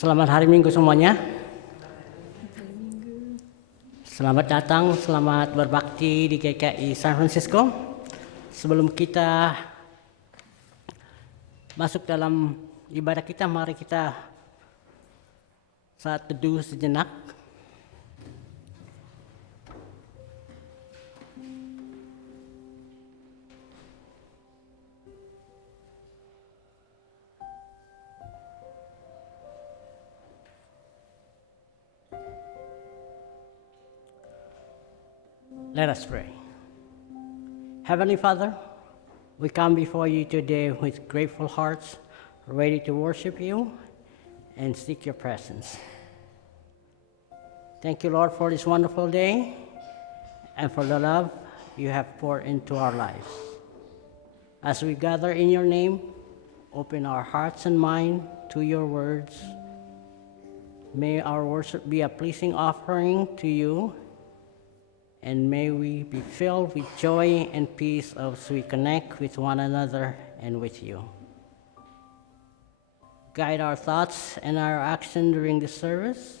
Selamat hari Minggu semuanya. Selamat datang, selamat berbakti di GKI San Francisco. Sebelum kita masuk dalam ibadah kita, mari kita saat teduh sejenak. Let us pray. Heavenly Father, we come before you today with grateful hearts, ready to worship you and seek your presence. Thank you, Lord, for this wonderful day and for the love you have poured into our lives. As we gather in your name, open our hearts and mind to your words. May our worship be a pleasing offering to you, and may we be filled with joy and peace as we connect with one another and with you. Guide our thoughts and our action during this service,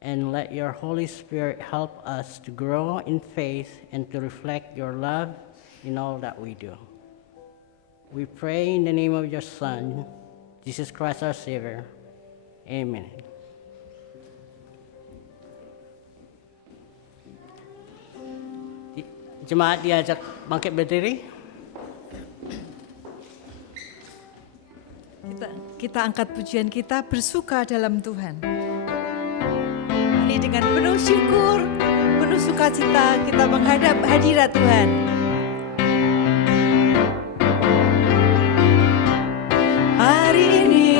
and let your Holy Spirit help us to grow in faith and to reflect your love in all that we do. We pray in the name of your Son, Jesus Christ our Savior. Amen. Jemaat diajak bangkit berdiri. Kita angkat pujian kita, bersuka dalam Tuhan. Ini dengan penuh syukur, penuh sukacita kita menghadap hadirat Tuhan. Hari ini,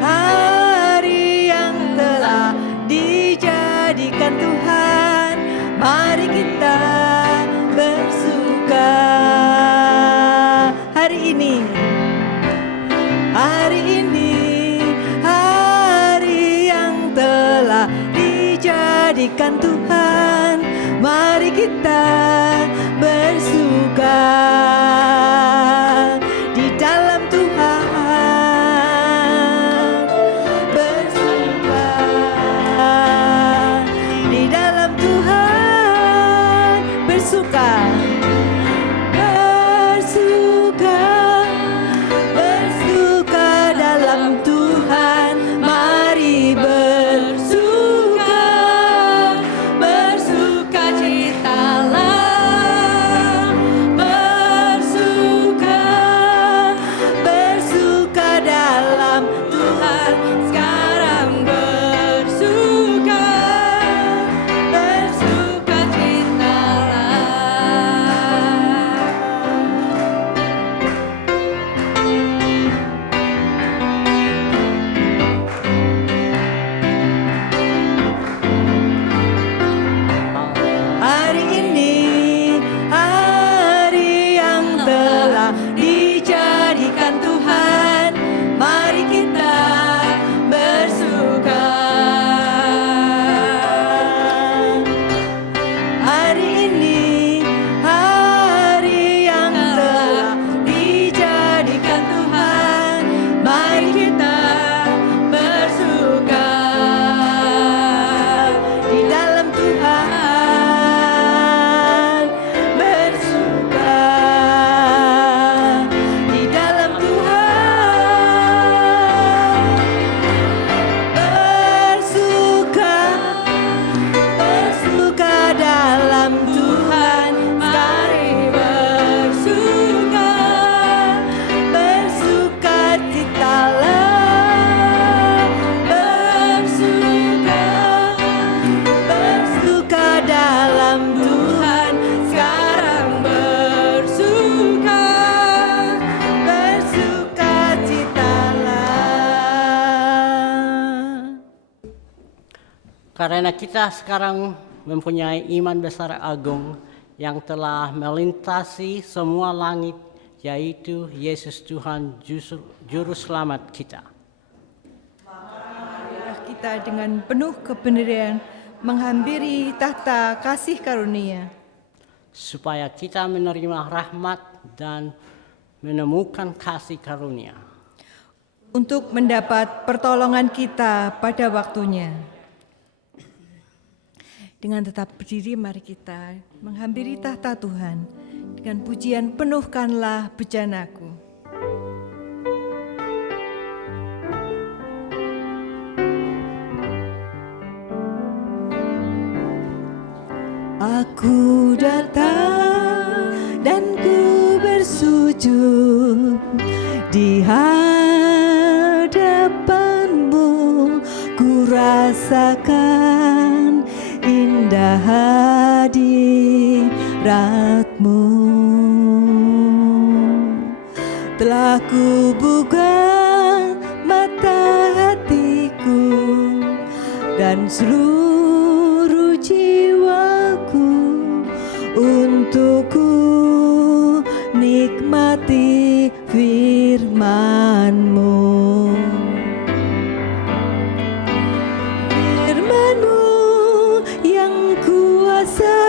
hari yang telah dijadikan Tuhan, mari kita bersuka. Hari ini, hari yang telah dijadikan Tuhan, mari kita bersuka di dalam Tuhan, bersuka di dalam Tuhan, bersuka. Karena kita sekarang mempunyai iman besar agung yang telah melintasi semua langit, yaitu Yesus Tuhan Juru Selamat kita. Marilah kita dengan penuh kebenaran menghampiri tahta kasih karunia, supaya kita menerima rahmat dan menemukan kasih karunia. untuk mendapat pertolongan kita pada waktunya. Dengan tetap berdiri, mari kita menghampiri tahta Tuhan. Dengan pujian, penuhkanlah bejanaku. Aku datang dan ku bersujud di hadapanmu, ku rasakan indah hadiratmu. Telah ku buka mata hatiku dan seluruh jiwaku untuk ku nikmati firman-Mu. Firman-Mu yang kuasa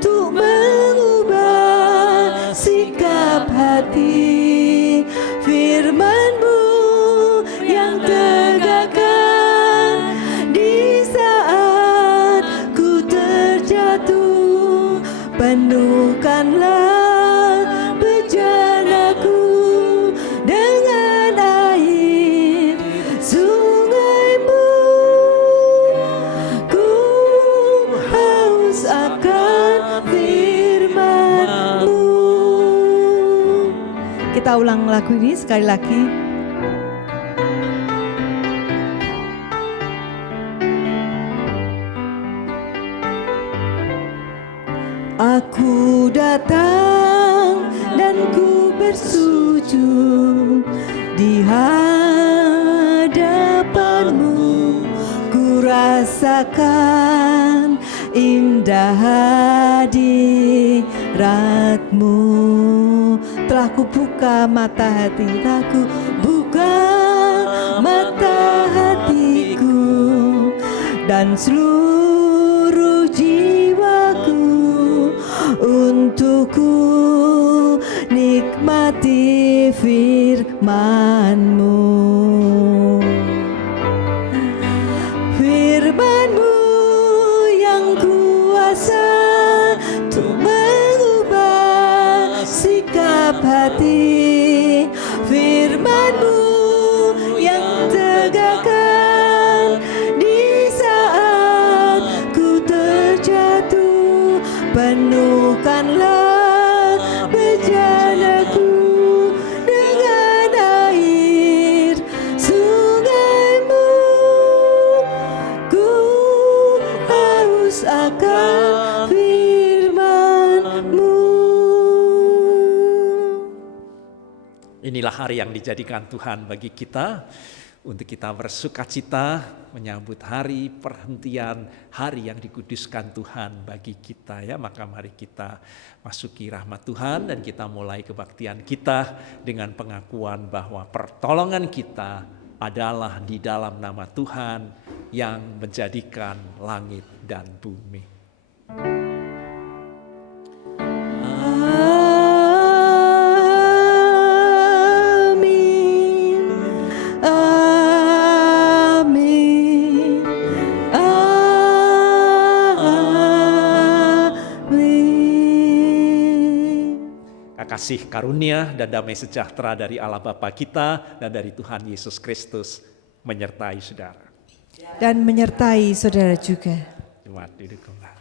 untuk mengubah sikap hati. Firman-Mu yang tegakkan di saat ku terjatuh. Penuhkanlah bejanaku dengan air sungai-Mu. Ku haus akan firman-Mu. Kita ulang lagu ini sekali lagi. Aku datang dan ku bersujud di hadapan-Mu, ku rasakan indah hadirat-Mu. Telah ku buka mata hati, telah ku buka mata hatiku dan seluruh jiwaku untuk ku nikmati firman-Mu. Firman-Mu yang kuasa untuk mengubah sikap hati. Firman-Mu yang tegakkan di saat ku terjatuh. Penuhkanlah bejanaku dengan air sungai-Mu. Ku haus akan firman-Mu. Inilah hari yang dijadikan Tuhan bagi kita, untuk kita bersukacita menyambut hari perhentian, hari yang dikuduskan Tuhan bagi kita ya. Maka mari kita masuki rahmat Tuhan dan kita mulai kebaktian kita dengan pengakuan bahwa pertolongan kita adalah di dalam nama Tuhan yang menjadikan langit dan bumi. Kasih karunia dan damai sejahtera dari Allah Bapa kita dan dari Tuhan Yesus Kristus menyertai saudara. Dan menyertai saudara juga. Selamat duduklah.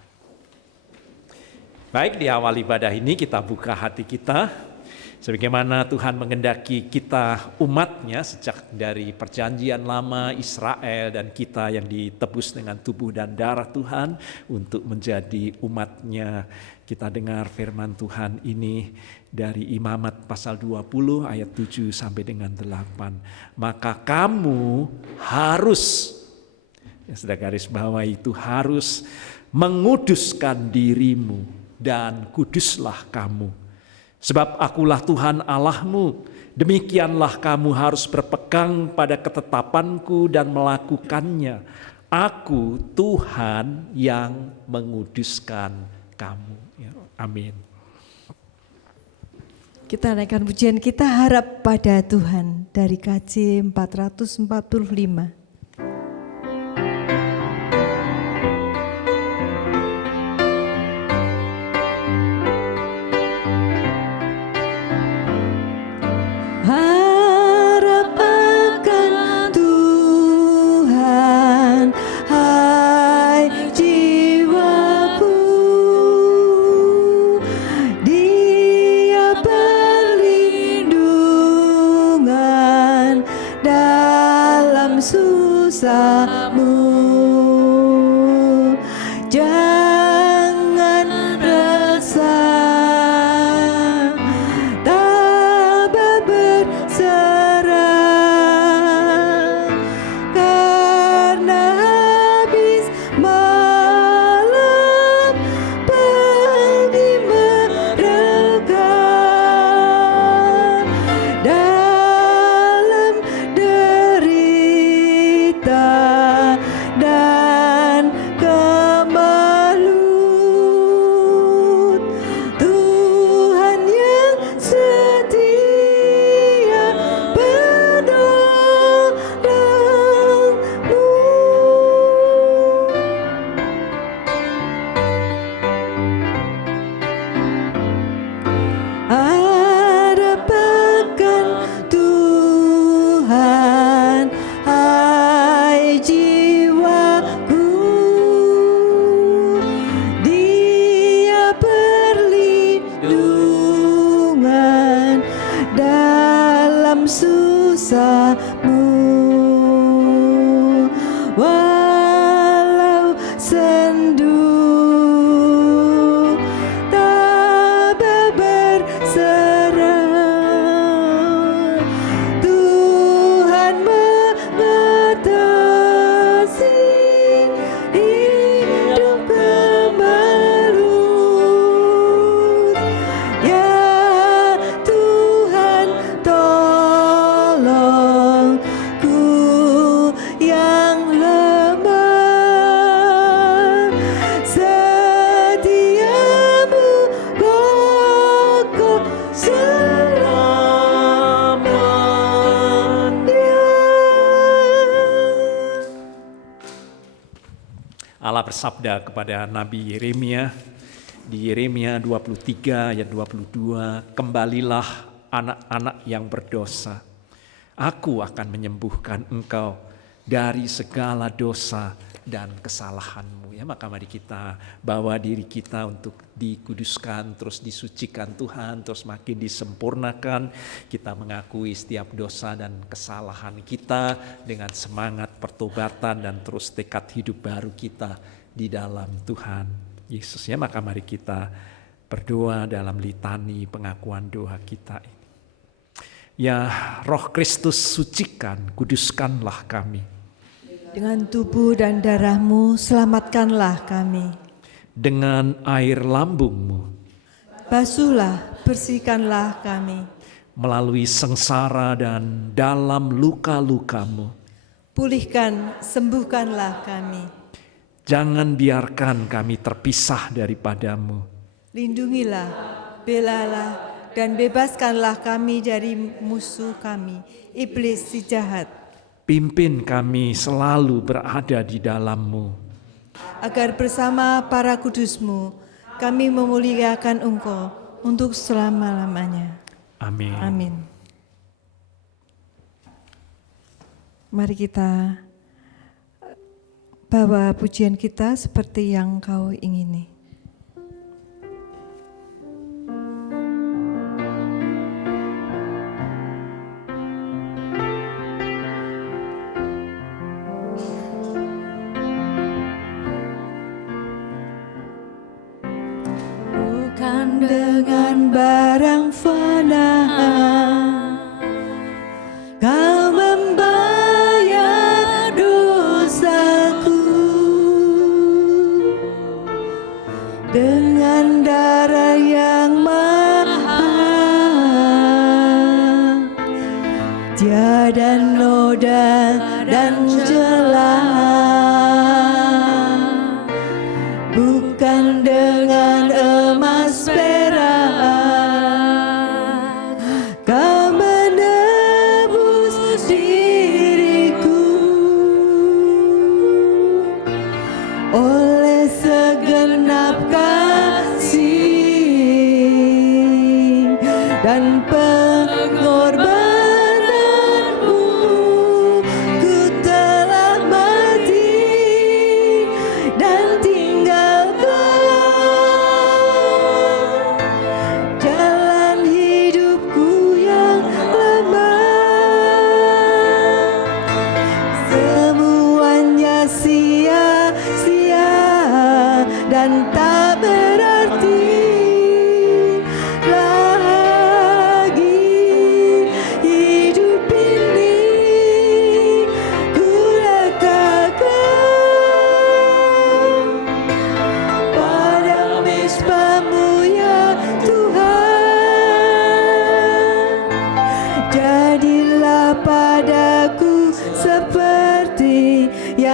Baik, di awal ibadah ini kita buka hati kita. Sebagaimana Tuhan mengendaki kita umatnya sejak dari perjanjian lama Israel dan kita yang ditebus dengan tubuh dan darah Tuhan untuk menjadi umatnya. Kita dengar firman Tuhan ini dari Imamat pasal 20 ayat 7 sampai dengan 8. Maka kamu harus, ya sudah garis bawah itu, harus menguduskan dirimu dan kuduslah kamu. Sebab akulah Tuhan Allahmu, demikianlah kamu harus berpegang pada ketetapanku dan melakukannya. Aku Tuhan yang menguduskan kamu. Ya, amin. Kita naikkan pujian kita harap pada Tuhan dari KJ 445. Harap akan Tuhan, hai jiwaku, Dia perlindungan dalam susahmu. Jangan resah, tabah berserah, karena habis malam pagi mereka dalam derita dan kemelut. Tuhan yang setia penolongmu. Harap akan Tuhan, hai jiwaku, Dia perlindungan dalam susahmu. Walau sendu, tabah berserah, Tuhan mengatasi hidup kemelut. Ya Tuhan, tolongku yang lemah, setiamu kokoh selamanya. Allah bersabda kepada Nabi Yeremia di Yeremia 23 ayat 22, "Kembalilah anak-anak yang berdosa. Aku akan menyembuhkan engkau dari segala dosa dan kesalahanmu." Ya, maka mari kita bawa diri kita untuk dikuduskan, terus disucikan Tuhan, terus makin disempurnakan. Kita mengakui setiap dosa dan kesalahan kita dengan semangat pertobatan dan terus tekad hidup baru kita di dalam Tuhan Yesus. Ya, maka mari kita berdoa dalam litani pengakuan doa kita ini. Ya Roh Kristus, sucikan, kuduskanlah kami. Dengan tubuh dan darah-Mu selamatkanlah kami. Dengan air lambung-Mu, Basuhlah, bersihkanlah kami. melalui sengsara dan dalam luka-luka-Mu, Pulihkan, sembuhkanlah kami. jangan biarkan kami terpisah daripada-Mu. Lindungilah, belalah, dan bebaskanlah kami dari musuh kami, iblis si jahat. Pimpin kami selalu berada di dalam-Mu, Agar bersama para kudus-Mu, kami memuliakan Engkau untuk selama-lamanya. amin. Amin. Mari kita bawa pujian kita seperti yang Kau ingini. Bukan dengan barang fana Kau membayar dosaku, dengan darah yang mahal, tiada noda dan celah. Bukan dengan emas perak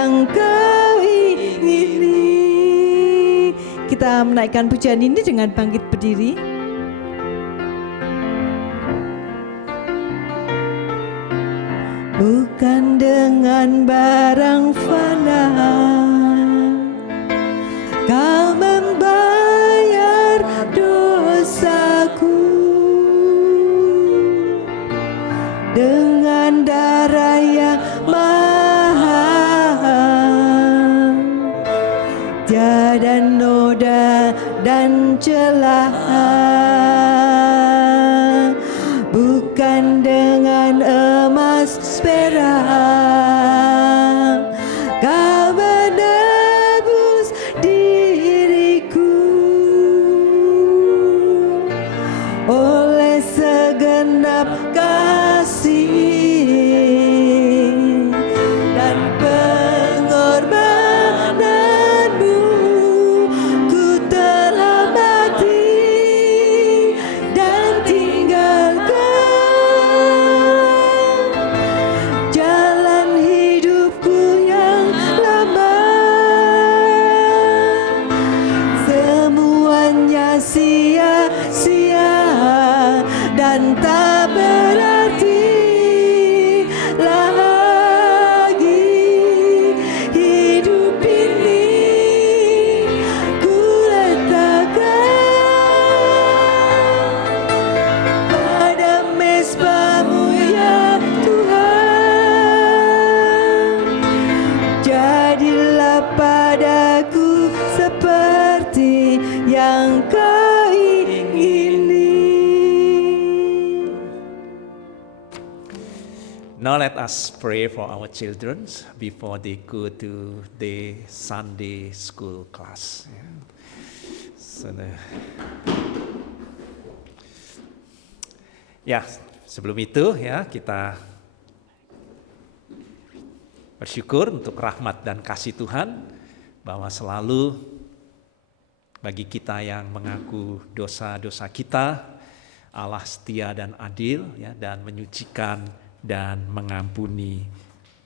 yang Kau ingini. Kita menaikkan pujian ini dengan bangkit berdiri. Bukan dengan barang fana Kau membayar dosaku, dengan darah yang mahal, tiada noda dan celah. Bukan dengan emas perak Kau menebus diriku, oleh segenap kasih dan pengorbananmu, ku telah mati dan tinggalkan jalan hidupku yang lama. Semuanya sia-sia dan tak berarti lagi. Hidup ini ku letakkan pada mezbah-Mu ya Tuhan. Jadilah padaku seperti yang Kau ingini. Now let us pray for our children before they go to the Sunday school class. Sebelum itu ya kita bersyukur untuk rahmat dan kasih Tuhan, bahwa selalu bagi kita yang mengaku dosa-dosa kita, Allah setia dan adil ya, dan menyucikan dan mengampuni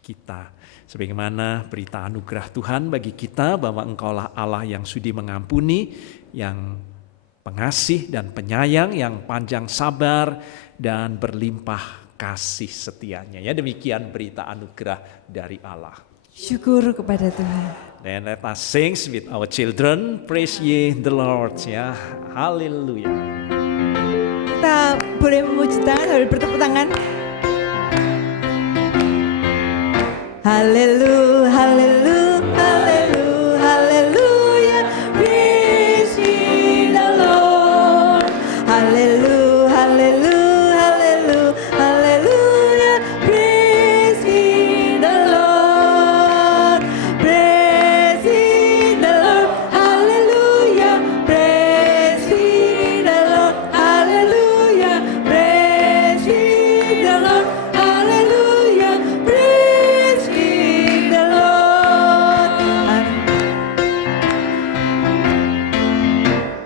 kita. Sebagaimana berita anugerah Tuhan bagi kita bahwa Engkaulah Allah yang sudi mengampuni, yang pengasih dan penyayang, yang panjang sabar dan berlimpah kasih setianya. Ya, demikian berita anugerah dari Allah. Syukur kepada Tuhan. Then let us sing with our children, praise ye the Lord ya. Haleluya. Kita boleh memuji Tuhan, boleh bertepuk tangan. Haleluya, haleluya, haleluya, haleluya. Praise ye the Lord. Haleluya, haleluya, haleluya, haleluya. Praise ye the Lord. Praise ye the Lord. Haleluya. Praise ye the Lord. Haleluya. Praise ye the Lord. Haleluya. Praise ye the Lord.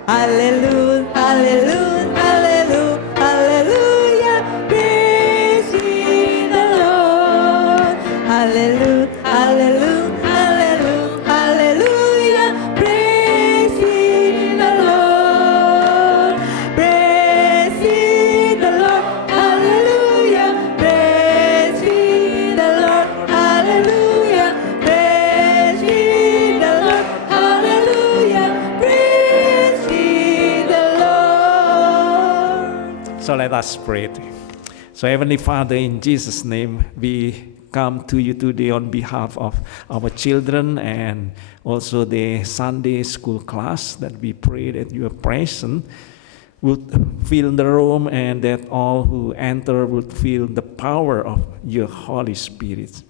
Haleluya, haleluya, haleluya, haleluya. Praise ye the Lord. Haleluya, haleluya, haleluya, haleluya. Praise ye the Lord. Praise ye the Lord. Haleluya. Praise ye the Lord. Haleluya. Praise ye the Lord. Haleluya. Praise ye the Lord. So let us pray. So Heavenly Father, in Jesus' name, we come to you today on behalf of our children and also the Sunday school class, that we pray that your presence would fill the room and that all who enter would feel the power of your Holy Spirit.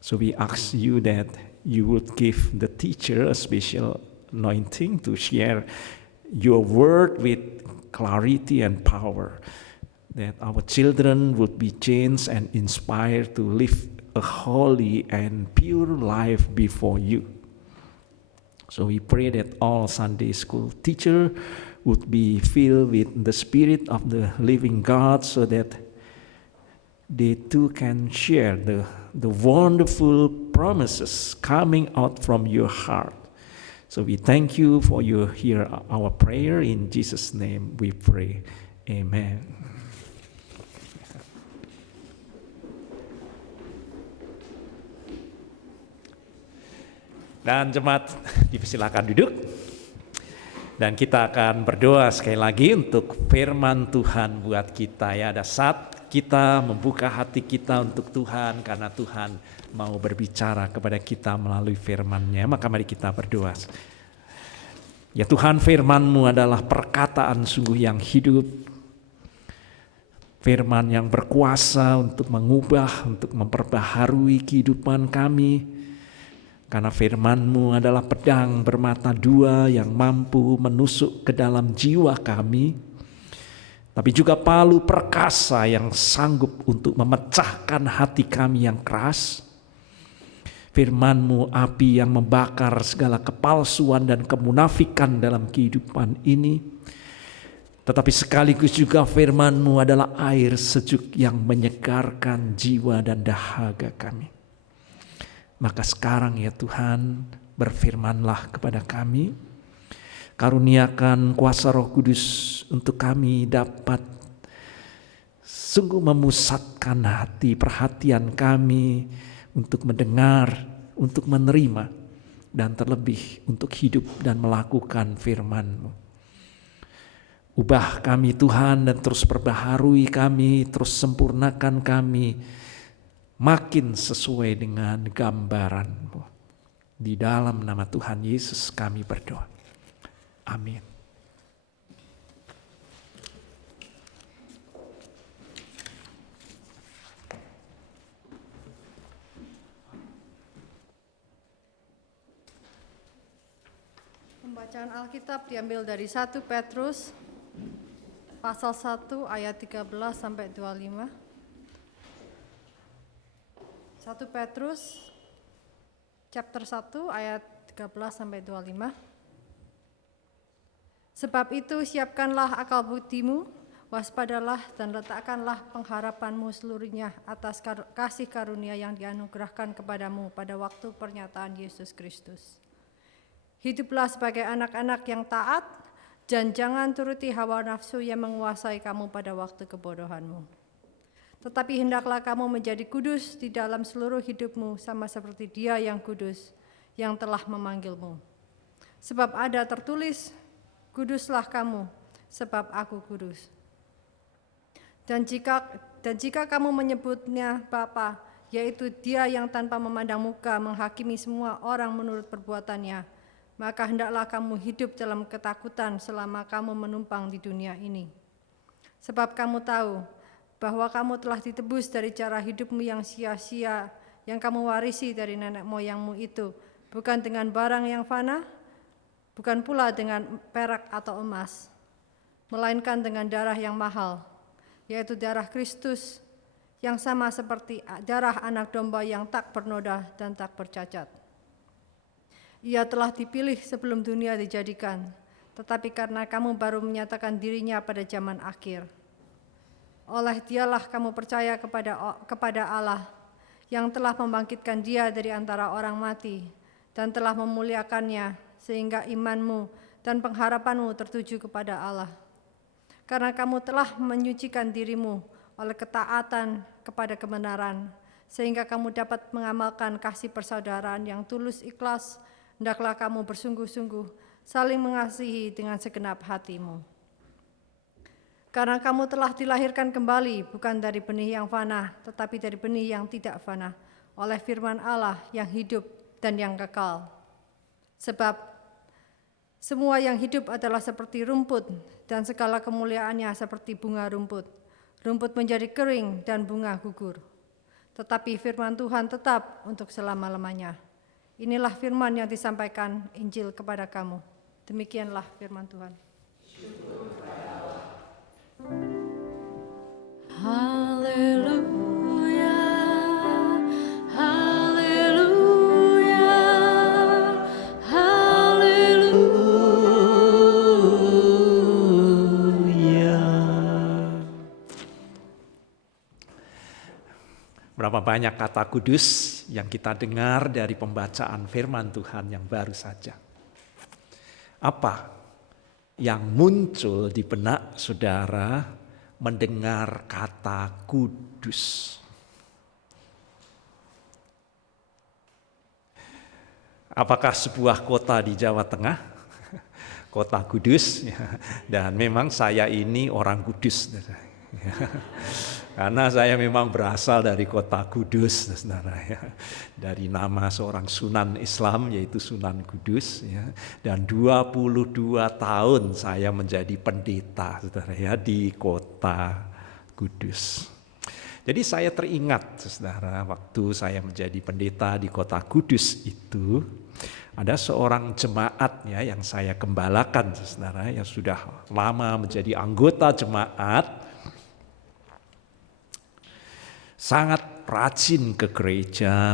So we ask you that you would give the teacher a special anointing to share your word with clarity and power, that our children would be changed and inspired to live a holy and pure life before you. So we pray that all Sunday school teachers would be filled with the Spirit of the living God, so that they too can share the the wonderful promises coming out from your heart. So we thank you for you hear our prayer. In Jesus' name we pray. Amen. Dan jemaat dipersilakan duduk. Dan kita akan berdoa sekali lagi untuk firman Tuhan buat kita ya. Ada saat kita membuka hati kita untuk Tuhan karena Tuhan mau berbicara kepada kita melalui firman-Nya. Maka mari kita berdoa. Ya Tuhan, firman-Mu adalah perkataan sungguh yang hidup. Firman yang berkuasa untuk mengubah, untuk memperbaharui kehidupan kami. Karena firman-Mu adalah pedang bermata dua yang mampu menusuk ke dalam jiwa kami. Tapi juga palu perkasa yang sanggup untuk memecahkan hati kami yang keras. Firman-Mu api yang membakar segala kepalsuan dan kemunafikan dalam kehidupan ini. Tetapi sekaligus juga firman-Mu adalah air sejuk yang menyegarkan jiwa dan dahaga kami. Maka sekarang ya Tuhan, berfirmanlah kepada kami. Karuniakan kuasa Roh Kudus untuk kami dapat sungguh memusatkan hati perhatian kami untuk mendengar, untuk menerima, dan terlebih untuk hidup dan melakukan firman-Mu. Ubah kami Tuhan dan terus perbaharui kami, terus sempurnakan kami, makin sesuai dengan gambaran-Mu. Di dalam nama Tuhan Yesus kami berdoa. Amin. Pembacaan Alkitab diambil dari 1 Petrus pasal 1 ayat 13 sampai 25. 1 Petrus chapter 1 ayat 13 sampai 25. Sebab itu siapkanlah akal budimu, waspadalah dan letakkanlah pengharapanmu seluruhnya atas kasih karunia yang dianugerahkan kepadamu pada waktu pernyataan Yesus Kristus. Hiduplah sebagai anak-anak yang taat dan jangan turuti hawa nafsu yang menguasai kamu pada waktu kebodohanmu. Tetapi hendaklah kamu menjadi kudus di dalam seluruh hidupmu sama seperti Dia yang kudus yang telah memanggilmu. Sebab ada tertulis, kuduslah kamu sebab aku kudus. Dan jika kamu menyebutnya Bapa, yaitu Dia yang tanpa memandang muka menghakimi semua orang menurut perbuatannya, maka hendaklah kamu hidup dalam ketakutan selama kamu menumpang di dunia ini. Sebab kamu tahu bahwa kamu telah ditebus dari cara hidupmu yang sia-sia yang kamu warisi dari nenek moyangmu itu, bukan dengan barang yang fana, bukan pula dengan perak atau emas, melainkan dengan darah yang mahal, yaitu darah Kristus yang sama seperti darah anak domba yang tak bernoda dan tak bercacat. Ia telah dipilih sebelum dunia dijadikan, tetapi karena kamu baru menyatakan dirinya pada zaman akhir. Oleh Dialah kamu percaya kepada Allah yang telah membangkitkan Dia dari antara orang mati dan telah memuliakannya sehingga imanmu dan pengharapanmu tertuju kepada Allah. Karena kamu telah menyucikan dirimu oleh ketaatan kepada kebenaran, sehingga kamu dapat mengamalkan kasih persaudaraan yang tulus ikhlas, hendaklah kamu bersungguh-sungguh saling mengasihi dengan segenap hatimu. Karena kamu telah dilahirkan kembali bukan dari benih yang fana, tetapi dari benih yang tidak fana, oleh firman Allah yang hidup dan yang kekal. Sebab semua yang hidup adalah seperti rumput, dan segala kemuliaannya seperti bunga rumput. Rumput menjadi kering dan bunga gugur. Tetapi firman Tuhan tetap untuk selama-lamanya. Inilah firman yang disampaikan Injil kepada kamu. Demikianlah firman Tuhan. Haleluya, haleluya, Berapa banyak kata kudus yang kita dengar dari pembacaan firman Tuhan yang baru saja. Apa yang muncul di benak saudara mendengar kata kudus? Apakah sebuah kota di Jawa Tengah? Kota Kudus, dan memang saya ini orang Kudus, karena saya memang berasal dari kota Kudus, saudara, ya. Dari nama seorang sunan Islam yaitu Sunan Kudus, ya. Dan 22 tahun saya menjadi pendeta, saudara, ya, di kota Kudus. Jadi saya teringat, saudara, waktu saya menjadi pendeta di kota Kudus itu, ada seorang jemaat, ya, yang saya gembalakan, saudara, yang sudah lama menjadi anggota jemaat, sangat rajin ke gereja,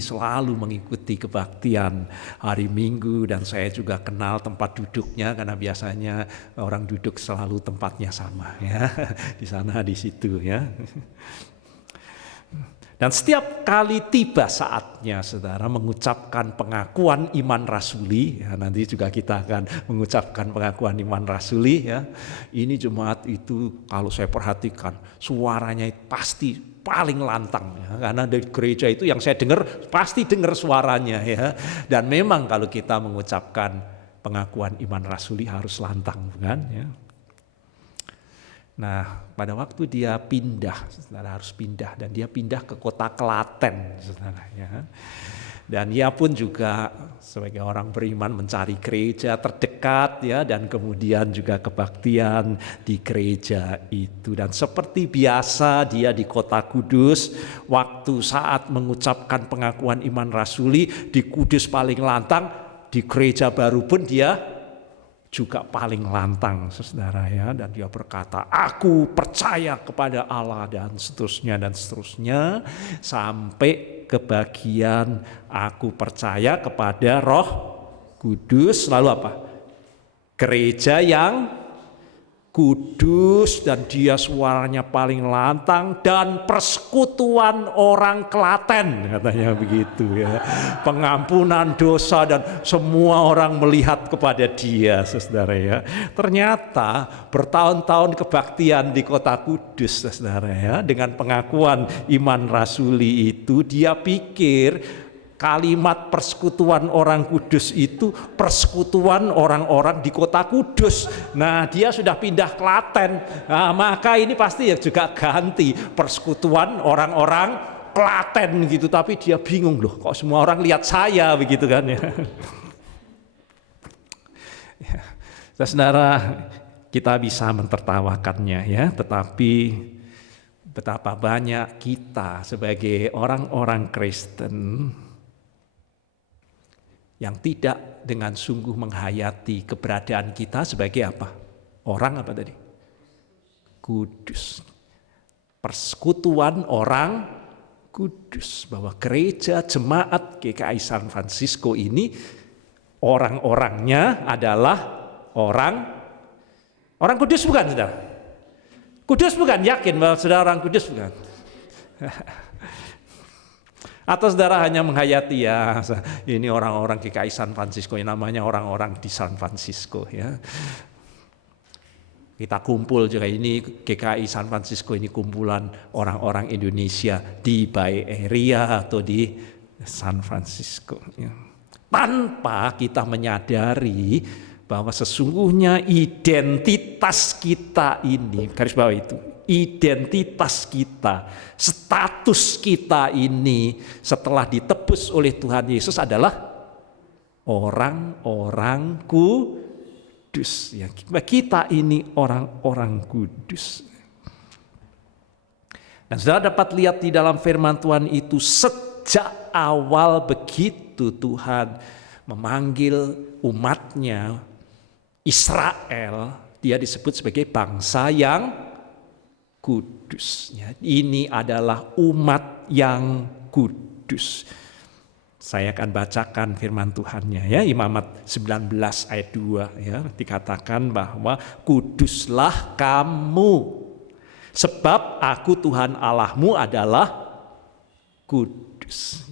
selalu mengikuti kebaktian hari Minggu, dan saya juga kenal tempat duduknya karena biasanya orang duduk selalu tempatnya sama, ya, di sana di situ, ya. Dan setiap kali tiba saatnya, saudara, mengucapkan pengakuan iman rasuli, ya, nanti juga kita akan mengucapkan pengakuan iman rasuli, ya. Ini jemaat itu kalau saya perhatikan suaranya pasti paling lantang, ya, karena dari gereja itu yang saya dengar pasti dengar suaranya, ya. Dan memang kalau kita mengucapkan pengakuan iman rasuli harus lantang, bukan, ya. Nah, pada waktu dia pindah, saudara, harus pindah, dan dia pindah ke kota Klaten, saudara, ya. Dan ia pun juga sebagai orang beriman mencari gereja terdekat, ya, dan kemudian juga kebaktian di gereja itu. Dan seperti biasa dia di kota Kudus, waktu saat mengucapkan pengakuan iman rasuli di Kudus paling lantang, di gereja baru pun dia juga paling lantang, saudara, ya. Dan dia berkata, aku percaya kepada Allah, dan seterusnya, sampai ke bagian aku percaya kepada Roh Kudus, lalu apa? Gereja yang kudus, dan dia suaranya paling lantang, dan persekutuan orang Klaten, katanya begitu, ya. Pengampunan dosa, dan semua orang melihat kepada dia, saudara, ya. Ternyata bertahun-tahun kebaktian di kota Kudus, saudara, ya, dengan pengakuan iman rasuli itu, dia pikir kalimat persekutuan orang kudus itu persekutuan orang-orang di kota Kudus. Nah, dia sudah pindah Klaten. Nah, maka ini pasti ya juga ganti persekutuan orang-orang Klaten gitu. Tapi dia bingung, loh, kok semua orang lihat saya begitu, kan, ya. Ya. Saudara, kita bisa mentertawakannya, ya, tetapi betapa banyak kita sebagai orang-orang Kristen yang tidak dengan sungguh menghayati keberadaan kita sebagai apa? Orang apa tadi? Kudus. Persekutuan orang kudus. Bahwa gereja jemaat GKI San Francisco ini orang-orangnya adalah orang kudus, bukan, saudara? Kudus bukan? Yakin bahwa saudara orang kudus, bukan? Atau saudara hanya menghayati, ya, ini orang-orang GKI San Francisco, yang namanya orang-orang di San Francisco, ya. Kita kumpul juga, ini GKI San Francisco ini kumpulan orang-orang Indonesia di Bay Area atau di San Francisco, ya. Tanpa kita menyadari bahwa sesungguhnya identitas kita ini, garis bawah itu, identitas kita, status kita ini setelah ditebus oleh Tuhan Yesus adalah orang-orang kudus. Ya, kita ini orang-orang kudus. Dan saudara dapat lihat di dalam firman Tuhan itu, sejak awal begitu Tuhan memanggil umatnya Israel, dia disebut sebagai bangsa yang kudus. Ini adalah umat yang kudus. Saya akan bacakan firman Tuhannya, ya. Imamat 19 ayat 2, ya, dikatakan bahwa kuduslah kamu sebab aku Tuhan Allahmu adalah kudus.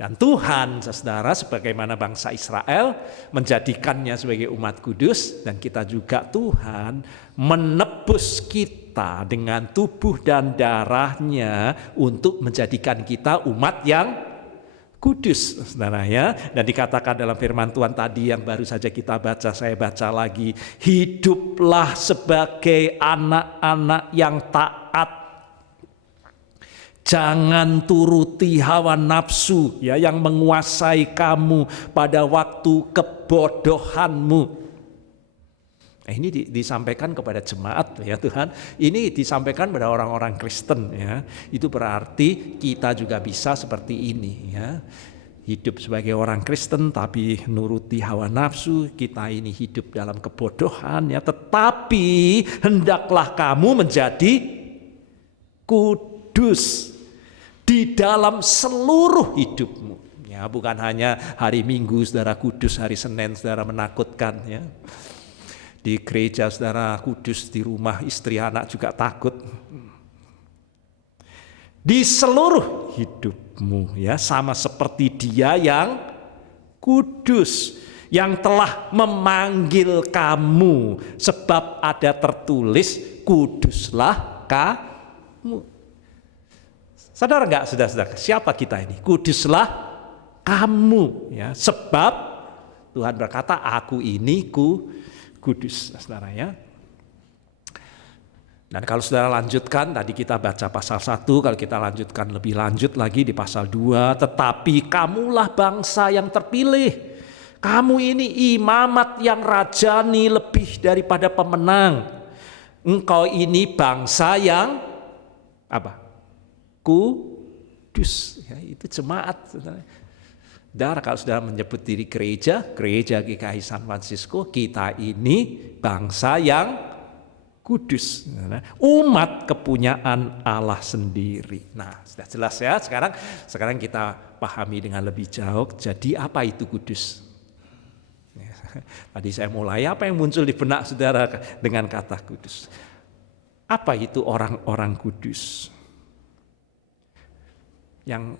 Dan Tuhan, saudara, sebagaimana bangsa Israel menjadikannya sebagai umat kudus, dan kita juga Tuhan menebus kita dengan tubuh dan darahnya untuk menjadikan kita umat yang kudus, saudara ya. Dan dikatakan dalam firman Tuhan tadi yang baru saja kita baca, saya baca lagi, hiduplah sebagai anak-anak yang taat. Jangan turuti hawa nafsu ya yang menguasai kamu pada waktu kebodohanmu. Ini disampaikan kepada jemaat ya Tuhan. Ini disampaikan pada orang-orang Kristen ya. Itu berarti kita juga bisa seperti ini ya. Hidup sebagai orang Kristen tapi nuruti hawa nafsu, kita ini hidup dalam kebodohan ya. Tetapi hendaklah kamu menjadi kudus di dalam seluruh hidupmu. Ya, bukan hanya hari Minggu saudara kudus, hari Senin saudara menakutkan ya. Di gereja saudara kudus, di rumah istri anak juga takut. Di seluruh hidupmu ya, sama seperti Dia yang kudus, yang telah memanggil kamu, sebab ada tertulis kuduslah kamu. Sadar enggak saudara-saudara, siapa kita ini? Kuduslah kamu ya, sebab Tuhan berkata aku ini kudus, saudara ya. Dan kalau saudara lanjutkan, tadi kita baca pasal 1, kalau kita lanjutkan lebih lanjut lagi di pasal 2, tetapi kamulah bangsa yang terpilih. Kamu ini imamat yang rajani lebih daripada pemenang. Engkau ini bangsa yang apa? Kudus. Ya, itu jemaat. Dan kalau sudah menyebut diri gereja GKI San Francisco, kita ini bangsa yang kudus, umat kepunyaan Allah sendiri. Nah, sudah jelas ya. Sekarang kita pahami dengan lebih jauh. Jadi apa itu kudus? Tadi saya mulai, apa yang muncul di benak saudara dengan kata kudus? Apa itu orang-orang kudus? Yang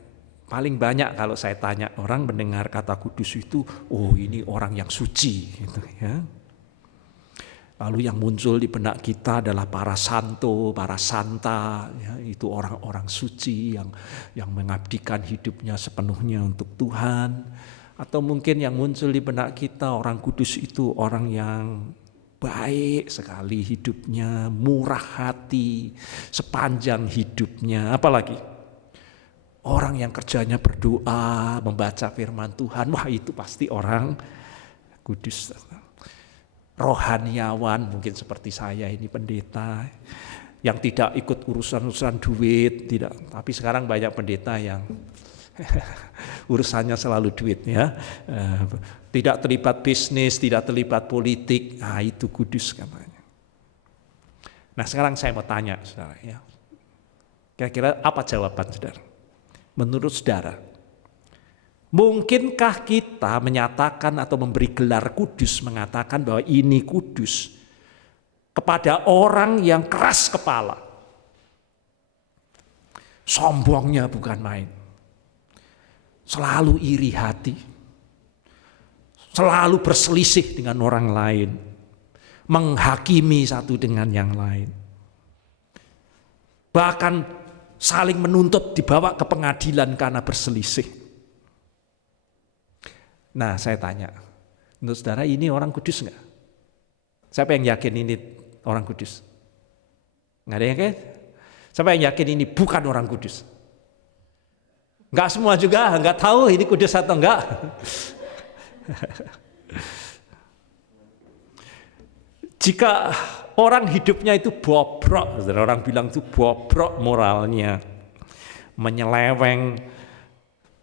paling banyak kalau saya tanya orang mendengar kata kudus itu, oh ini orang yang suci gitu ya. Lalu yang muncul di benak kita adalah para santo, para santa, ya, itu orang-orang suci yang mengabdikan hidupnya sepenuhnya untuk Tuhan. Atau mungkin yang muncul di benak kita, orang kudus itu orang yang baik sekali hidupnya, murah hati sepanjang hidupnya. Apalagi orang yang kerjanya berdoa, membaca firman Tuhan, wah itu pasti orang kudus. Rohaniawan mungkin seperti saya ini pendeta yang tidak ikut urusan-urusan duit, tidak. Tapi sekarang banyak pendeta yang urusannya selalu duit ya. Tidak terlibat bisnis, tidak terlibat politik. Nah, itu kudus katanya. Nah, sekarang saya mau tanya saudara ya. Kira-kira apa jawaban saudara? Menurut saudara, mungkinkah kita menyatakan atau memberi gelar kudus, mengatakan bahwa ini kudus kepada orang yang keras kepala, sombongnya bukan main, selalu iri hati, selalu berselisih dengan orang lain, menghakimi satu dengan yang lain, bahkan saling menuntut dibawa ke pengadilan karena berselisih. Nah saya tanya, menurut saudara ini orang kudus enggak? Siapa yang yakin ini orang kudus? Enggak ada yang yakin? Siapa yang yakin ini bukan orang kudus? Enggak semua juga, enggak tahu ini kudus atau enggak. Jika orang hidupnya itu bobrok, orang bilang itu bobrok moralnya, menyeleweng,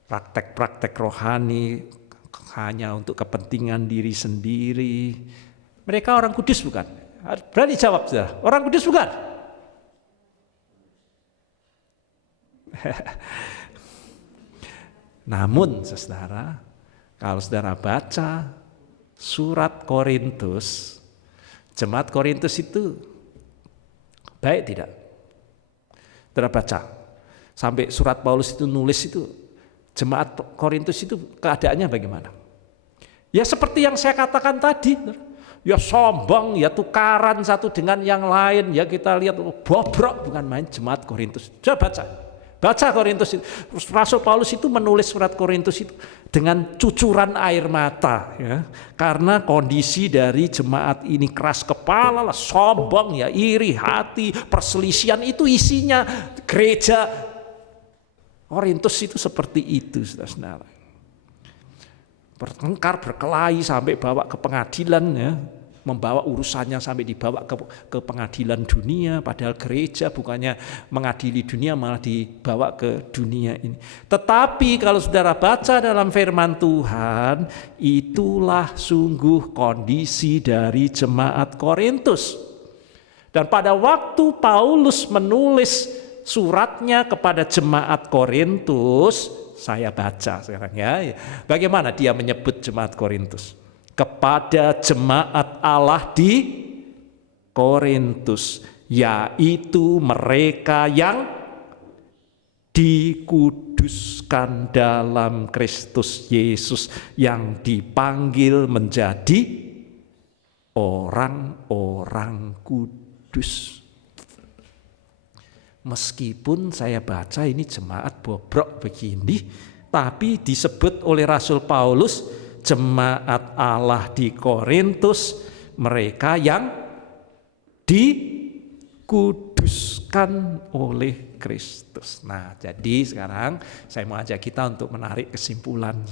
praktek-praktek rohani hanya untuk kepentingan diri sendiri. Mereka orang kudus bukan? Berani jawab saudara, orang kudus bukan? Namun saudara, kalau saudara baca surat Korintus, jemaat Korintus itu baik tidak? Saudara baca Sampai surat Paulus itu nulis itu, jemaat Korintus itu keadaannya bagaimana? Ya seperti yang saya katakan tadi, ya sombong, ya tukaran satu dengan yang lain, ya kita lihat bobrok, bukan main jemaat Korintus. Coba baca Korintus itu. Rasul Paulus itu menulis surat Korintus itu dengan cucuran air mata, ya, karena kondisi dari jemaat ini keras kepala, lah, sombong, ya, iri hati, perselisihan itu isinya gereja Korintus itu seperti itu, saudara-saudara. Bertengkar, berkelahi sampai bawa ke pengadilan, ya, membawa urusannya sampai dibawa ke pengadilan dunia, padahal gereja bukannya mengadili dunia, malah dibawa ke dunia ini. Tetapi kalau saudara baca dalam firman Tuhan, itulah sungguh kondisi dari jemaat Korintus. Dan pada waktu Paulus menulis suratnya kepada jemaat Korintus, saya baca sekarang, ya. Bagaimana dia menyebut jemaat Korintus? Kepada jemaat Allah di Korintus, yaitu mereka yang dikuduskan dalam Kristus Yesus, yang dipanggil menjadi orang-orang kudus. Meskipun saya baca ini jemaat bobrok begini, tapi disebut oleh Rasul Paulus jemaat Allah di Korintus, mereka yang dikuduskan oleh Kristus. Nah, jadi sekarang saya mau ajak kita untuk menarik kesimpulan.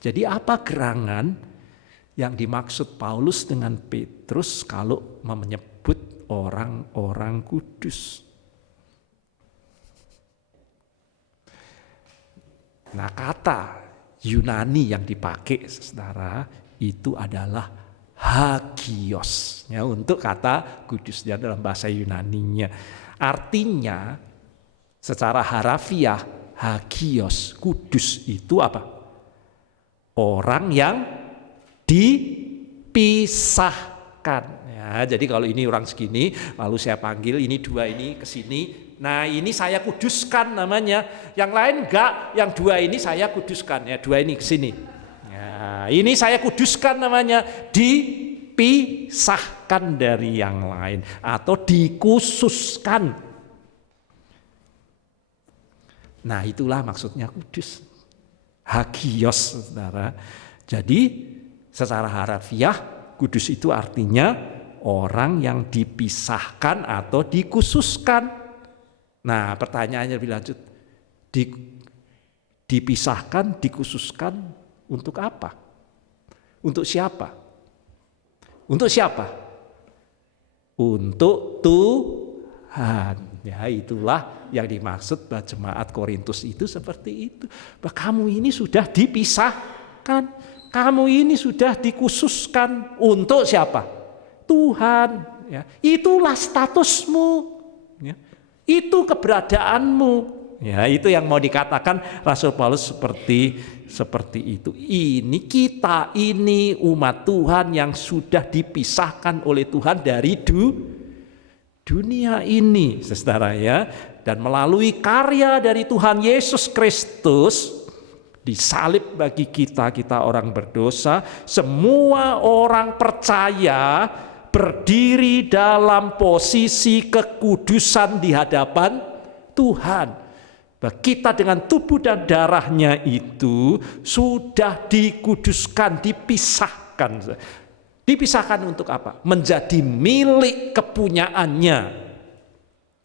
Jadi apa gerangan yang dimaksud Paulus dengan Petrus kalau menyebut orang-orang kudus? Nah, kata Yunani yang dipakai, saudara, itu adalah hagios, ya, untuk kata kudusnya dalam bahasa Yunaninya. Artinya secara harafiah hagios, kudus itu apa? Orang yang dipisahkan. Ya, jadi kalau ini orang segini, lalu saya panggil ini dua ini ke sini. Nah, ini saya kuduskan namanya. Yang lain enggak, yang dua ini saya kuduskan, ya, dua ini ke sini. Ya, ini saya kuduskan namanya, dipisahkan dari yang lain atau dikhususkan. Nah, itulah maksudnya kudus. Hagios, saudara. Jadi secara harafiah kudus itu artinya orang yang dipisahkan atau dikhususkan. Nah, pertanyaannya lebih lanjut, dipisahkan, dikhususkan untuk apa? Untuk siapa? Untuk siapa? Untuk Tuhan. Ya, itulah yang dimaksud bahwa jemaat Korintus itu seperti itu. Bahwa kamu ini sudah dipisahkan, kamu ini sudah dikhususkan untuk siapa? Tuhan. Ya, itulah statusmu. Ya. Itu keberadaanmu. Ya, itu yang mau dikatakan Rasul Paulus seperti itu. Ini kita, ini umat Tuhan yang sudah dipisahkan oleh Tuhan dari dunia ini, saudara, ya. Dan melalui karya dari Tuhan Yesus Kristus disalib bagi kita orang berdosa, semua orang percaya berdiri dalam posisi kekudusan di hadapan Tuhan. Kita dengan tubuh dan darahnya itu sudah dikuduskan, dipisahkan. Dipisahkan untuk apa? Menjadi milik kepunyaannya.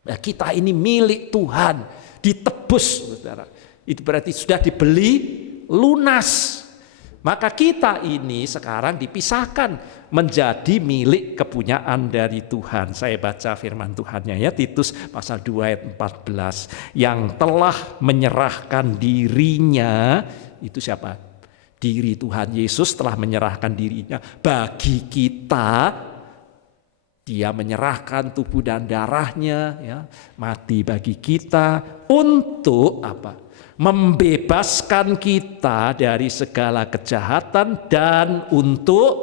Nah, kita ini milik Tuhan, ditebus, saudara. Itu berarti sudah dibeli lunas. Maka kita ini sekarang dipisahkan menjadi milik kepunyaan dari Tuhan. Saya baca firman Tuhannya, ya, Titus pasal 2 ayat 14. Yang telah menyerahkan dirinya, itu siapa? Diri Tuhan Yesus telah menyerahkan dirinya bagi kita. Dia menyerahkan tubuh dan darahnya, ya, mati bagi kita untuk apa? Membebaskan kita dari segala kejahatan dan untuk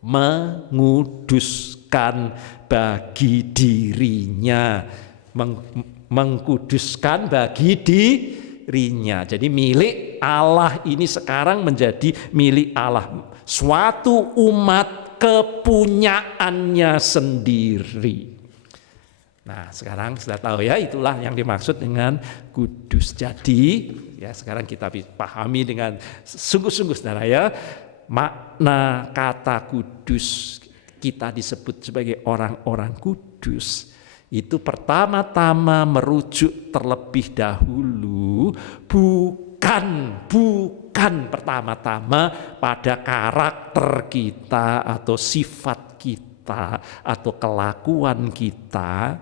menguduskan bagi dirinya. mengkuduskan bagi dirinya. Jadi milik Allah ini sekarang menjadi milik Allah. Suatu umat kepunyaannya sendiri. Nah, sekarang sudah tahu ya, itulah yang dimaksud dengan kudus. Jadi, ya sekarang kita pahami dengan sungguh-sungguh saudara ya, makna kata kudus, kita disebut sebagai orang-orang kudus. Itu pertama-tama merujuk terlebih dahulu bukan pertama-tama pada karakter kita atau sifat kita atau kelakuan kita,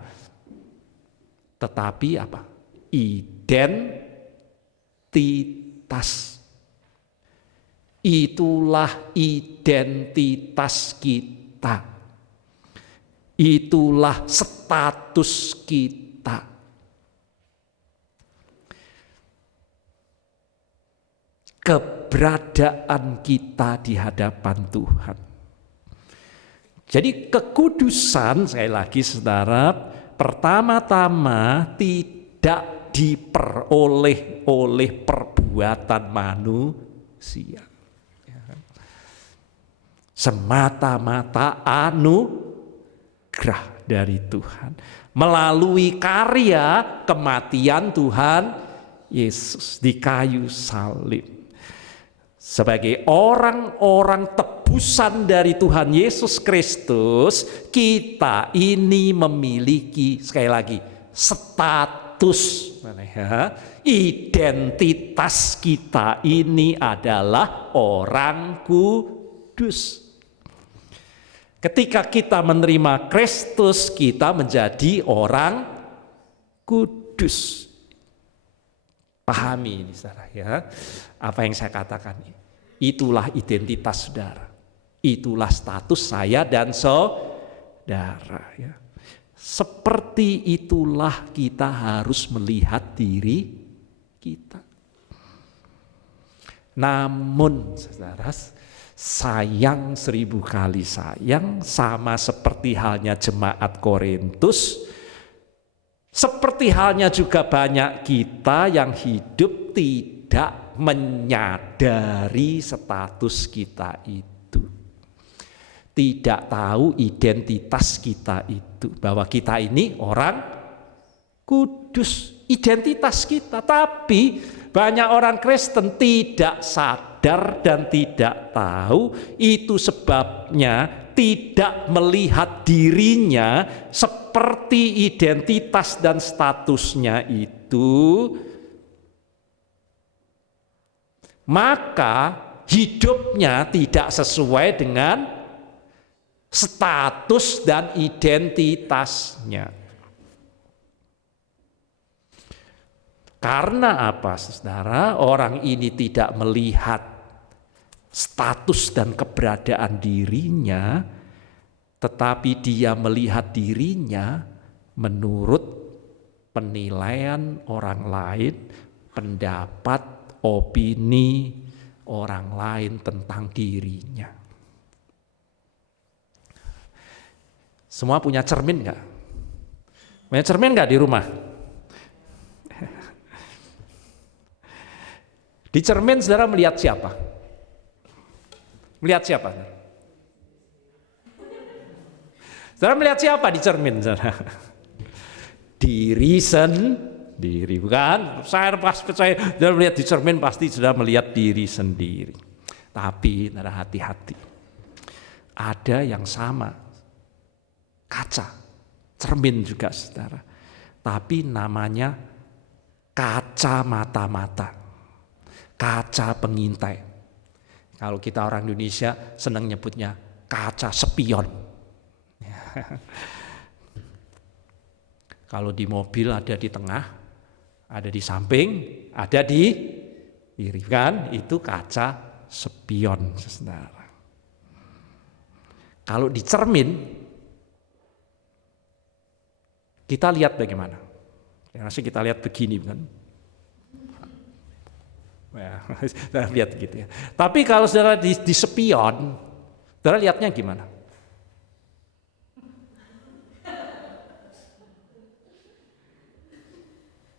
tetapi apa? Identitas. Itulah identitas kita. Itulah status kita. Keberadaan kita di hadapan Tuhan. Jadi kekudusan, sekali lagi saudara, pertama-tama tidak diperoleh oleh perbuatan manusia. Semata-mata anugerah dari Tuhan. Melalui karya kematian Tuhan Yesus di kayu salib. Sebagai orang-orang tebusan dari Tuhan Yesus Kristus, kita ini memiliki, sekali lagi, status, identitas kita ini adalah orang kudus. Ketika kita menerima Kristus, kita menjadi orang kudus. Pahami ini saudara ya, apa yang saya katakan ini. Itulah identitas saudara. Itulah status saya dan saudara ya. Seperti itulah kita harus melihat diri kita. Namun saudara, sayang 1000 kali sayang, sama seperti halnya jemaat Korintus, seperti halnya juga banyak kita yang hidup tidak menyadari status kita itu. Tidak tahu identitas kita itu, bahwa kita ini orang kudus, identitas kita. Tapi banyak orang Kristen tidak sadar dan tidak tahu, itu sebabnya tidak melihat dirinya seperti identitas dan statusnya itu, maka hidupnya tidak sesuai dengan status dan identitasnya. Karena apa, saudara? Orang ini tidak melihat status dan keberadaan dirinya, tetapi dia melihat dirinya menurut penilaian orang lain, pendapat, opini orang lain tentang dirinya. Semua punya cermin nggak? Punya cermin nggak di rumah? Di cermin saudara melihat siapa? Melihat siapa? Saudara melihat siapa di cermin, saudara? Diri sendiri, bukan? Saya saudara melihat di cermin pasti sudah melihat diri sendiri. Tapi saudara hati-hati. Ada yang sama, kaca, cermin juga saudara. Tapi namanya kaca mata-mata, kaca pengintai. Kalau kita orang Indonesia senang nyebutnya kaca spion. Kalau di mobil ada di tengah, ada di samping, ada di kiri, kan? Itu kaca spion, saudara. Kalau di cermin, kita lihat bagaimana? Rasanya kita lihat begini, kan? Ya, saudara lihat gitu ya. Tapi kalau saudara di spion, saudara lihatnya gimana?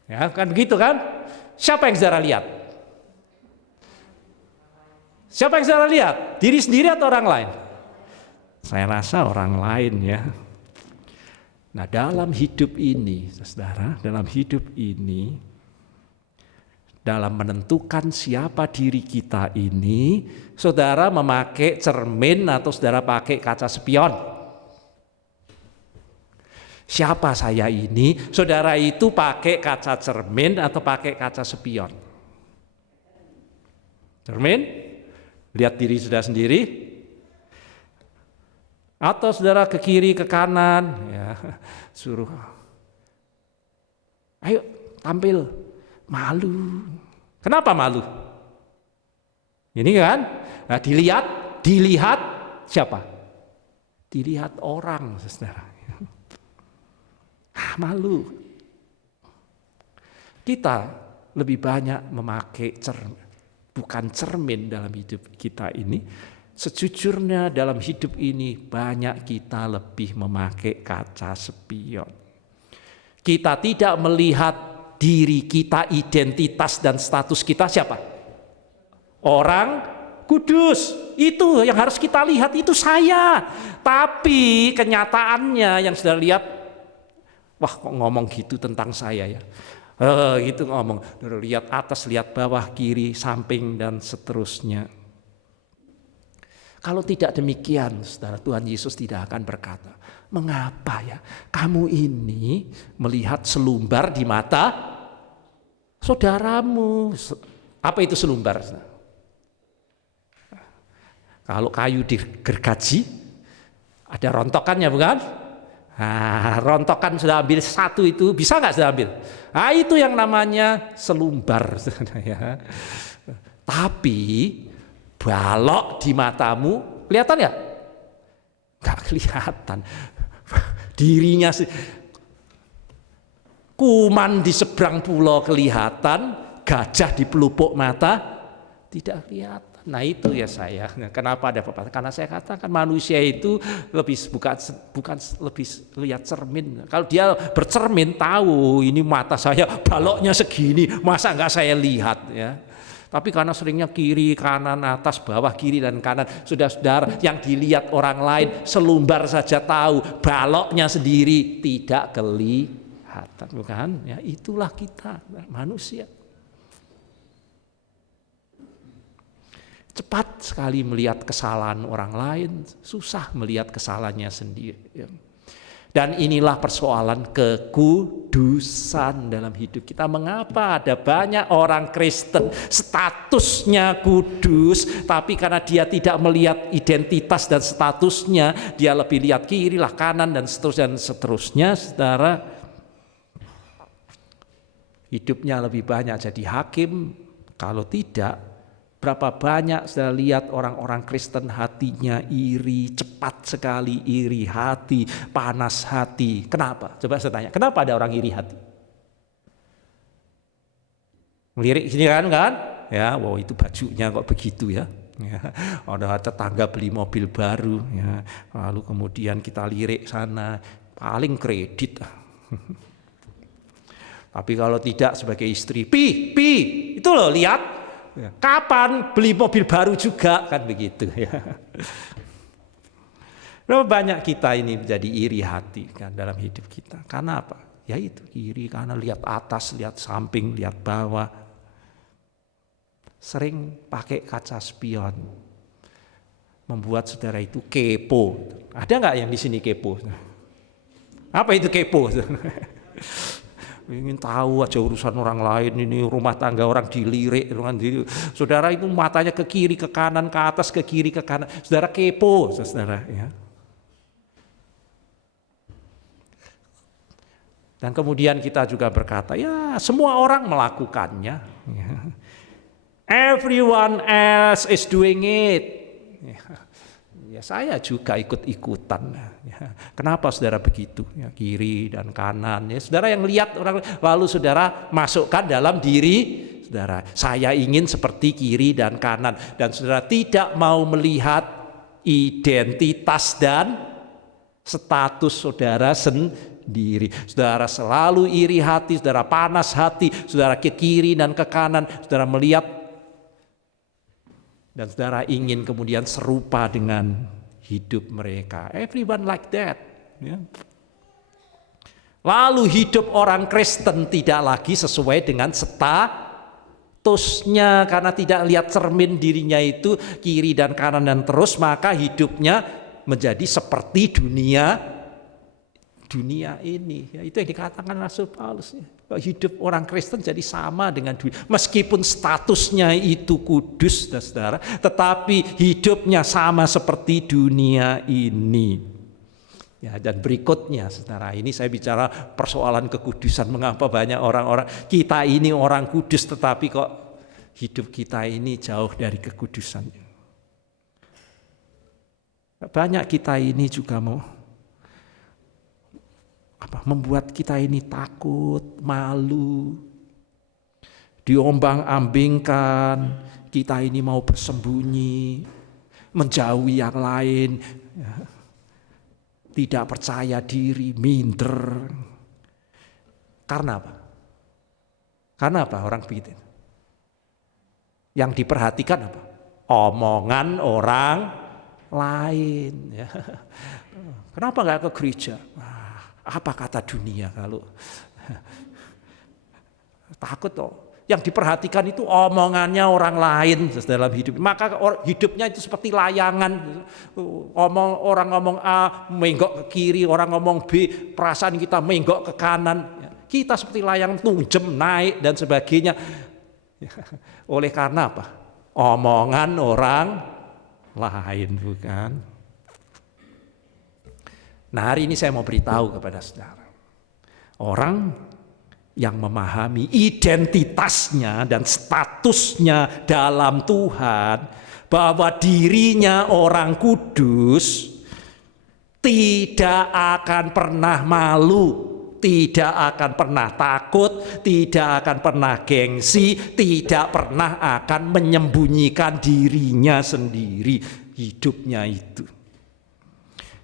Ya, kan begitu kan? Siapa yang saudara lihat? Siapa yang saudara lihat? Diri sendiri atau orang lain? Saya rasa orang lain ya. Nah, dalam hidup ini, saudara, dalam hidup ini, dalam menentukan siapa diri kita ini, saudara memakai cermin atau saudara pakai kaca spion. Siapa saya ini? Saudara itu pakai kaca cermin atau pakai kaca spion? Cermin? Lihat diri saudara sendiri? Atau saudara ke kiri, ke kanan, ya, suruh, ayo tampil, malu. Kenapa malu? Ini kan, nah, dilihat siapa? Dilihat orang, saudara. Malu. Kita lebih banyak memakai bukan cermin dalam hidup kita ini. Sejujurnya dalam hidup ini banyak kita lebih memakai kaca spion. Kita tidak melihat diri kita, identitas dan status kita siapa? Orang kudus. Itu yang harus kita lihat, itu saya. Tapi kenyataannya yang sudah lihat, wah kok ngomong gitu tentang saya ya. Gitu ngomong, lihat atas, lihat bawah, kiri, samping dan seterusnya. Kalau tidak demikian, saudara, Tuhan Yesus tidak akan berkata, mengapa ya kamu ini melihat selumbar di mata saudaramu? Apa itu selumbar? Kalau kayu digergaji, ada rontokannya bukan? Nah, rontokan sudah ambil satu itu, bisa nggak sudah ambil? Nah, itu yang namanya selumbar. Ya. Tapi balok di matamu, kelihatan ya? Nggak kelihatan. Dirinya kuman di seberang pulau kelihatan, gajah di pelupuk mata tidak kelihatan. Nah itu ya saya. Kenapa ada pepatah? Karena saya katakan manusia itu bukan lebih lihat cermin. Kalau dia bercermin tahu ini mata saya baloknya segini, masa nggak saya lihat ya. Tapi karena seringnya kiri, kanan, atas, bawah, kiri dan kanan, saudara-saudara, yang dilihat orang lain selumbar saja tahu, baloknya sendiri tidak kelihatan, bukan? Ya, itulah kita manusia. Cepat sekali melihat kesalahan orang lain, susah melihat kesalahannya sendiri. Dan inilah persoalan kekudusan dalam hidup kita. Mengapa ada banyak orang Kristen statusnya kudus, tapi karena dia tidak melihat identitas dan statusnya, dia lebih lihat kiri lah, kanan dan seterusnya, saudara. Hidupnya lebih banyak jadi hakim, kalau tidak, berapa banyak saya lihat orang-orang Kristen hatinya iri, cepat sekali iri hati, panas hati. Kenapa? Coba saya tanya, kenapa ada orang iri hati? Melirik sini kan? Ya, wow itu bajunya kok begitu ya. Ya, ada tetangga beli mobil baru, ya. Lalu kemudian kita lirik sana, paling kredit. Tapi kalau tidak sebagai istri, itu loh lihat. Kapan beli mobil baru juga kan begitu ya. Berapa banyak kita ini menjadi iri hati kan dalam hidup kita. Karena apa? Ya itu kiri kanan, lihat atas, lihat samping, lihat bawah. Sering pakai kaca spion. Membuat saudara itu kepo. Ada nggak yang di sini kepo? Apa itu kepo? Ingin tahu aja urusan orang lain, ini rumah tangga orang dilirik, saudara itu matanya ke kiri, ke kanan, ke atas, ke kiri, ke kanan, saudara kepo, saudara ya. Dan kemudian kita juga berkata, ya semua orang melakukannya, ya. Everyone else is doing it. Ya saya juga ikut-ikutan. Ya. Kenapa saudara begitu? Ya, kiri dan kanan. Ya, saudara yang lihat orang, lalu saudara masukkan dalam diri saudara. Saya ingin seperti kiri dan kanan. Dan saudara tidak mau melihat identitas dan status saudara sendiri. sendiri. Saudara selalu iri hati, saudara panas hati, saudara ke kiri dan ke kanan, saudara melihat dan saudara ingin kemudian serupa dengan hidup mereka. Everyone like that. Ya. Lalu hidup orang Kristen tidak lagi sesuai dengan statusnya, karena tidak lihat cermin dirinya itu kiri dan kanan dan terus, maka hidupnya menjadi seperti dunia ini. Ya, itu yang dikatakan Rasul Paulus. Ya. Hidup orang Kristen jadi sama dengan dunia. Meskipun statusnya itu kudus, saudara, tetapi hidupnya sama seperti dunia ini. Ya, dan berikutnya, saudara, ini saya bicara persoalan kekudusan. Mengapa banyak orang-orang, kita ini orang kudus, tetapi kok hidup kita ini jauh dari kekudusan. Banyak kita ini juga membuat kita ini takut, malu, diombang-ambingkan, kita ini mau bersembunyi, menjauhi yang lain, ya. Tidak percaya diri, minder. Karena apa? Karena apa orang begitu? Yang diperhatikan apa? Omongan orang lain. Ya. Kenapa nggak ke gereja? Apa kata dunia kalau takut toh? Yang diperhatikan itu omongannya orang lain dalam hidup. Maka hidupnya itu seperti layangan. Orang ngomong A, menggok ke kiri. Orang ngomong B, perasaan kita menggok ke kanan. Kita seperti layangan, tunjem, naik dan sebagainya. Oleh karena apa? Omongan orang lain, bukan? Nah, hari ini saya mau beritahu kepada saudara. Orang yang memahami identitasnya dan statusnya dalam Tuhan, bahwa dirinya orang kudus, tidak akan pernah malu, tidak akan pernah takut, tidak akan pernah gengsi, tidak pernah akan menyembunyikan dirinya sendiri, hidupnya itu.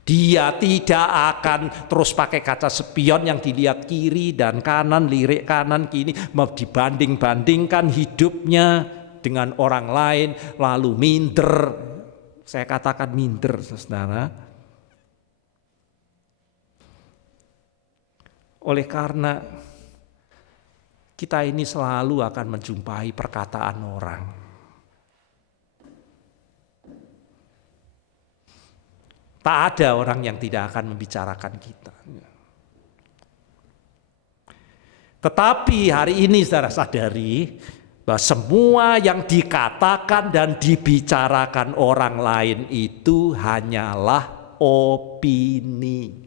Dia tidak akan terus pakai kaca spion yang dilihat kiri dan kanan, lirik kanan kiri, dibanding-bandingkan hidupnya dengan orang lain, lalu minder. Saya katakan minder, saudara. Oleh karena kita ini selalu akan menjumpai perkataan orang. Tak ada orang yang tidak akan membicarakan kita. Tetapi hari ini saudara sadari bahwa semua yang dikatakan dan dibicarakan orang lain itu hanyalah opini.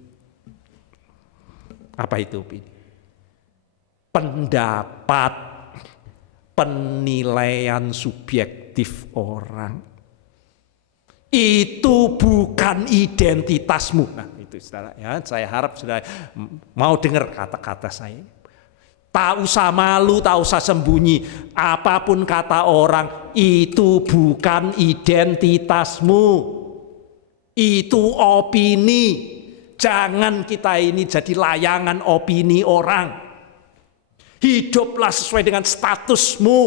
Apa itu opini? Pendapat, penilaian subjektif orang. Itu bukan identitasmu. Nah, itu saudara, ya, saya harap saudara mau dengar kata-kata saya. Tak usah malu, tak usah sembunyi. Apapun kata orang, itu bukan identitasmu. Itu opini. Jangan kita ini jadi layangan opini orang. Hiduplah sesuai dengan statusmu,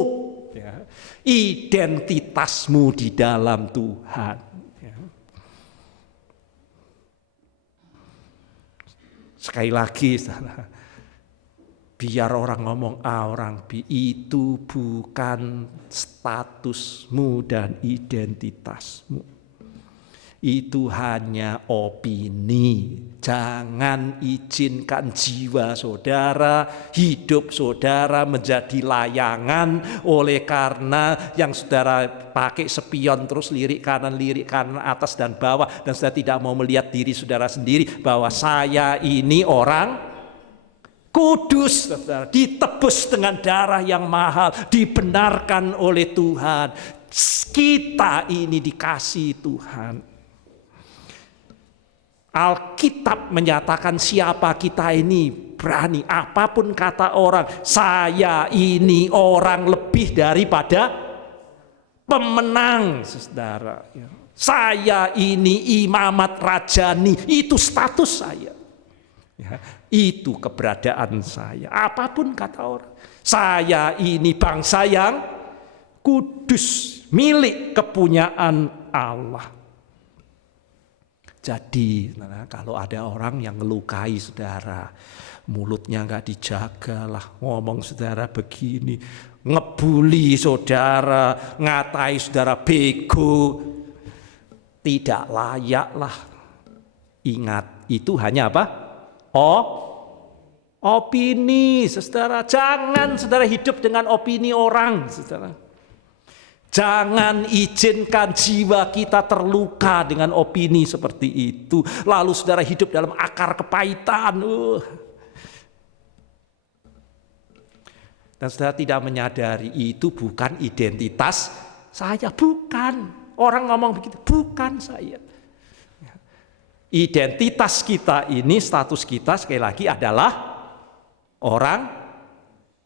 ya. Identitasmu di dalam Tuhan. Sekali lagi, biar orang ngomong A, orang B, itu bukan statusmu dan identitasmu. Itu hanya opini. Jangan izinkan jiwa saudara, hidup saudara menjadi layangan oleh karena yang saudara pakai spion terus lirik kanan atas dan bawah, dan saudara tidak mau melihat diri saudara sendiri bahwa saya ini orang kudus, saudara, ditebus dengan darah yang mahal, dibenarkan oleh Tuhan. Kita ini dikasihi Tuhan. Alkitab menyatakan siapa kita ini berani. Apapun kata orang, saya ini orang lebih daripada pemenang, saudara. Saya ini imamat rajani, itu status saya. Ya. Itu keberadaan saya. Apapun kata orang, saya ini bangsa yang kudus, milik kepunyaan Allah. Jadi kalau ada orang yang ngelukai saudara, mulutnya nggak dijaga lah, ngomong saudara begini, ngebully saudara, ngatai saudara bego, tidak layak lah. Ingat, itu hanya apa? Opini, saudara. Jangan saudara hidup dengan opini orang, saudara. Jangan izinkan jiwa kita terluka dengan opini seperti itu. Lalu saudara hidup dalam akar kepahitan. Dan saudara tidak menyadari itu bukan identitas saya. Bukan. Orang ngomong begitu, bukan saya. Identitas kita ini, status kita sekali lagi adalah orang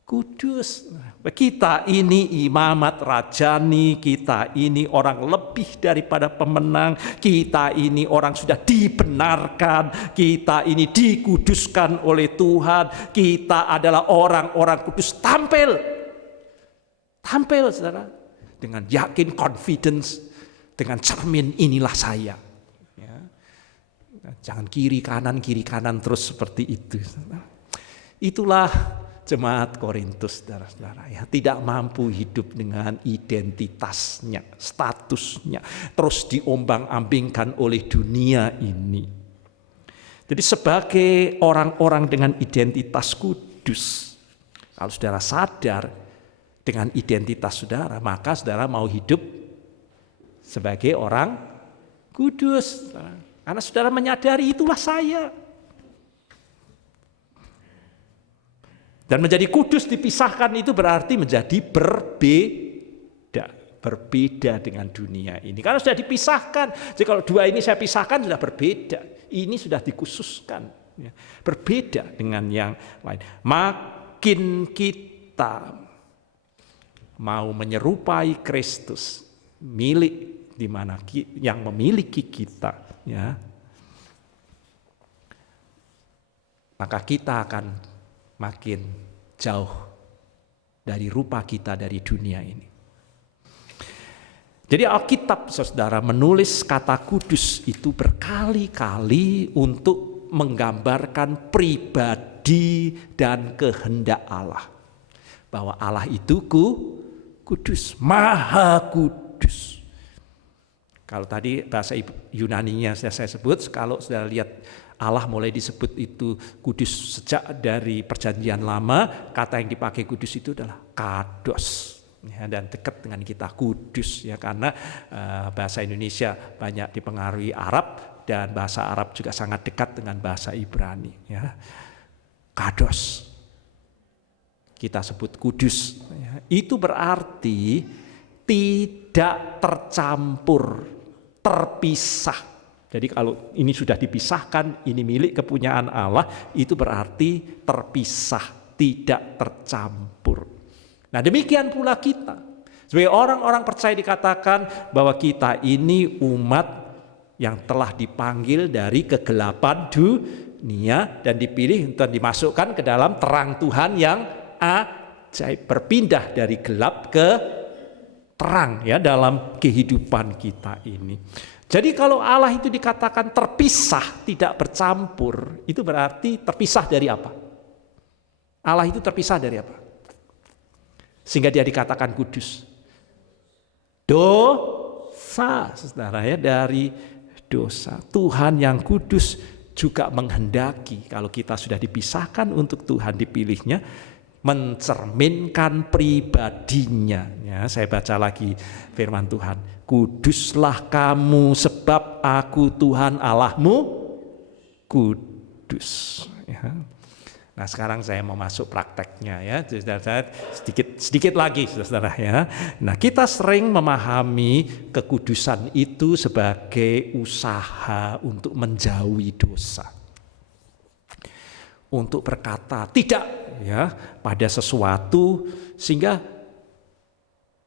kudus. Kita ini imamat rajani, kita ini orang lebih daripada pemenang, kita ini orang sudah dibenarkan, kita ini dikuduskan oleh Tuhan, kita adalah orang-orang kudus. Tampil saudara, dengan yakin, confidence, dengan cermin inilah saya. Ya. Jangan kiri kanan terus seperti itu. Itulah jemaat Korintus, saudara-saudara, ya, tidak mampu hidup dengan identitasnya, statusnya, terus diombang-ambingkan oleh dunia ini. Jadi sebagai orang-orang dengan identitas kudus, kalau saudara sadar dengan identitas saudara, maka saudara mau hidup sebagai orang kudus. Karena saudara menyadari itulah saya. Dan menjadi kudus dipisahkan itu berarti menjadi berbeda dengan dunia ini. Karena sudah dipisahkan. Jadi kalau dua ini saya pisahkan sudah berbeda. Ini sudah dikhususkan. Ya, berbeda dengan yang lain. Makin kita mau menyerupai Kristus, milik di mana yang memiliki kita, ya, maka kita akan makin jauh dari rupa kita dari dunia ini. Jadi Alkitab, saudara, menulis kata kudus itu berkali-kali untuk menggambarkan pribadi dan kehendak Allah. Bahwa Allah itu kudus, maha kudus. Kalau tadi bahasa Yunaninya saya sebut, kalau sudah lihat Allah mulai disebut itu kudus sejak dari perjanjian lama, kata yang dipakai kudus itu adalah kados. Ya, dan dekat dengan kita kudus, ya, karena bahasa Indonesia banyak dipengaruhi Arab dan bahasa Arab juga sangat dekat dengan bahasa Ibrani. Ya. Kados, kita sebut kudus. Ya. Itu berarti tidak tercampur, terpisah. Jadi kalau ini sudah dipisahkan, ini milik kepunyaan Allah, itu berarti terpisah, tidak tercampur. Nah demikian pula kita. Sebagai orang-orang percaya dikatakan bahwa kita ini umat yang telah dipanggil dari kegelapan dunia dan dipilih untuk dimasukkan ke dalam terang Tuhan yang ajaib, berpindah dari gelap ke terang, ya, dalam kehidupan kita ini. Jadi kalau Allah itu dikatakan terpisah, tidak bercampur, itu berarti terpisah dari apa? Allah itu terpisah dari apa? Sehingga dia dikatakan kudus. Dosa, saudara, ya, dari dosa. Tuhan yang kudus juga menghendaki kalau kita sudah dipisahkan untuk Tuhan dipilihnya, mencerminkan pribadinya. Ya, saya baca lagi firman Tuhan. Kuduslah kamu sebab aku Tuhan Allahmu kudus. Ya. Nah sekarang saya mau masuk prakteknya, ya, sedikit lagi, saudara, ya. Nah kita sering memahami kekudusan itu sebagai usaha untuk menjauhi dosa, untuk berkata tidak, ya, pada sesuatu sehingga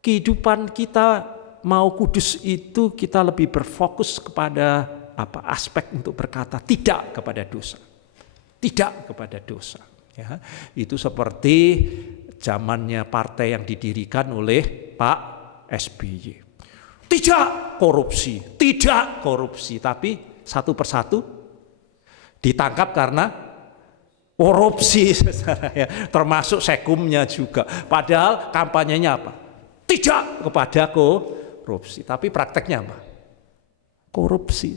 kehidupan kita mau kudus itu kita lebih berfokus kepada aspek untuk berkata tidak kepada dosa. tidak kepada dosa. Ya, itu seperti zamannya partai yang didirikan oleh Pak SBY. Tidak korupsi, tapi satu persatu ditangkap karena korupsi, termasuk sekumnya juga. Padahal kampanyenya apa? Tidak kepada korupsi, tapi prakteknya apa? Korupsi.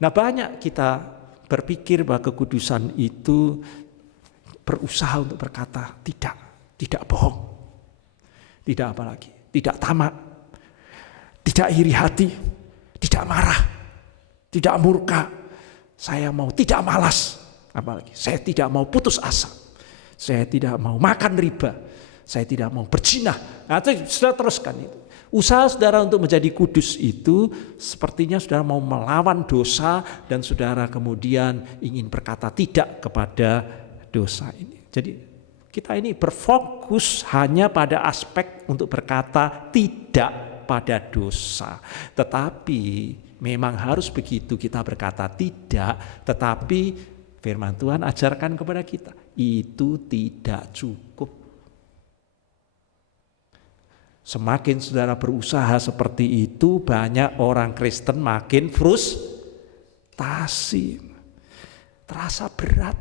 Nah, banyak kita berpikir bahwa kekudusan itu berusaha untuk berkata tidak bohong, tidak apa lagi, tidak tamak, tidak iri hati, tidak marah, tidak murka. Saya mau tidak malas, apalagi saya tidak mau putus asa, saya tidak mau makan riba, saya tidak mau berzina. Nah, itu sudah teruskan itu. Usaha saudara untuk menjadi kudus itu sepertinya saudara mau melawan dosa dan saudara kemudian ingin berkata tidak kepada dosa ini. Jadi kita ini berfokus hanya pada aspek untuk berkata tidak pada dosa. Tetapi memang harus begitu kita berkata tidak, tetapi firman Tuhan ajarkan kepada kita itu tidak cukup. Semakin saudara berusaha seperti itu, banyak orang Kristen makin frustasi, terasa berat.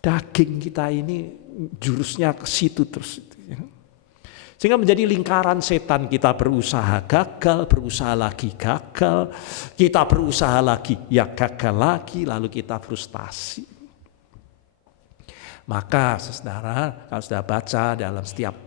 Daging kita ini jurusnya ke situ terus. Sehingga menjadi lingkaran setan, kita berusaha gagal, berusaha lagi gagal, kita berusaha lagi, ya gagal lagi, lalu kita frustasi. Maka saudara, kalau sudah baca dalam setiap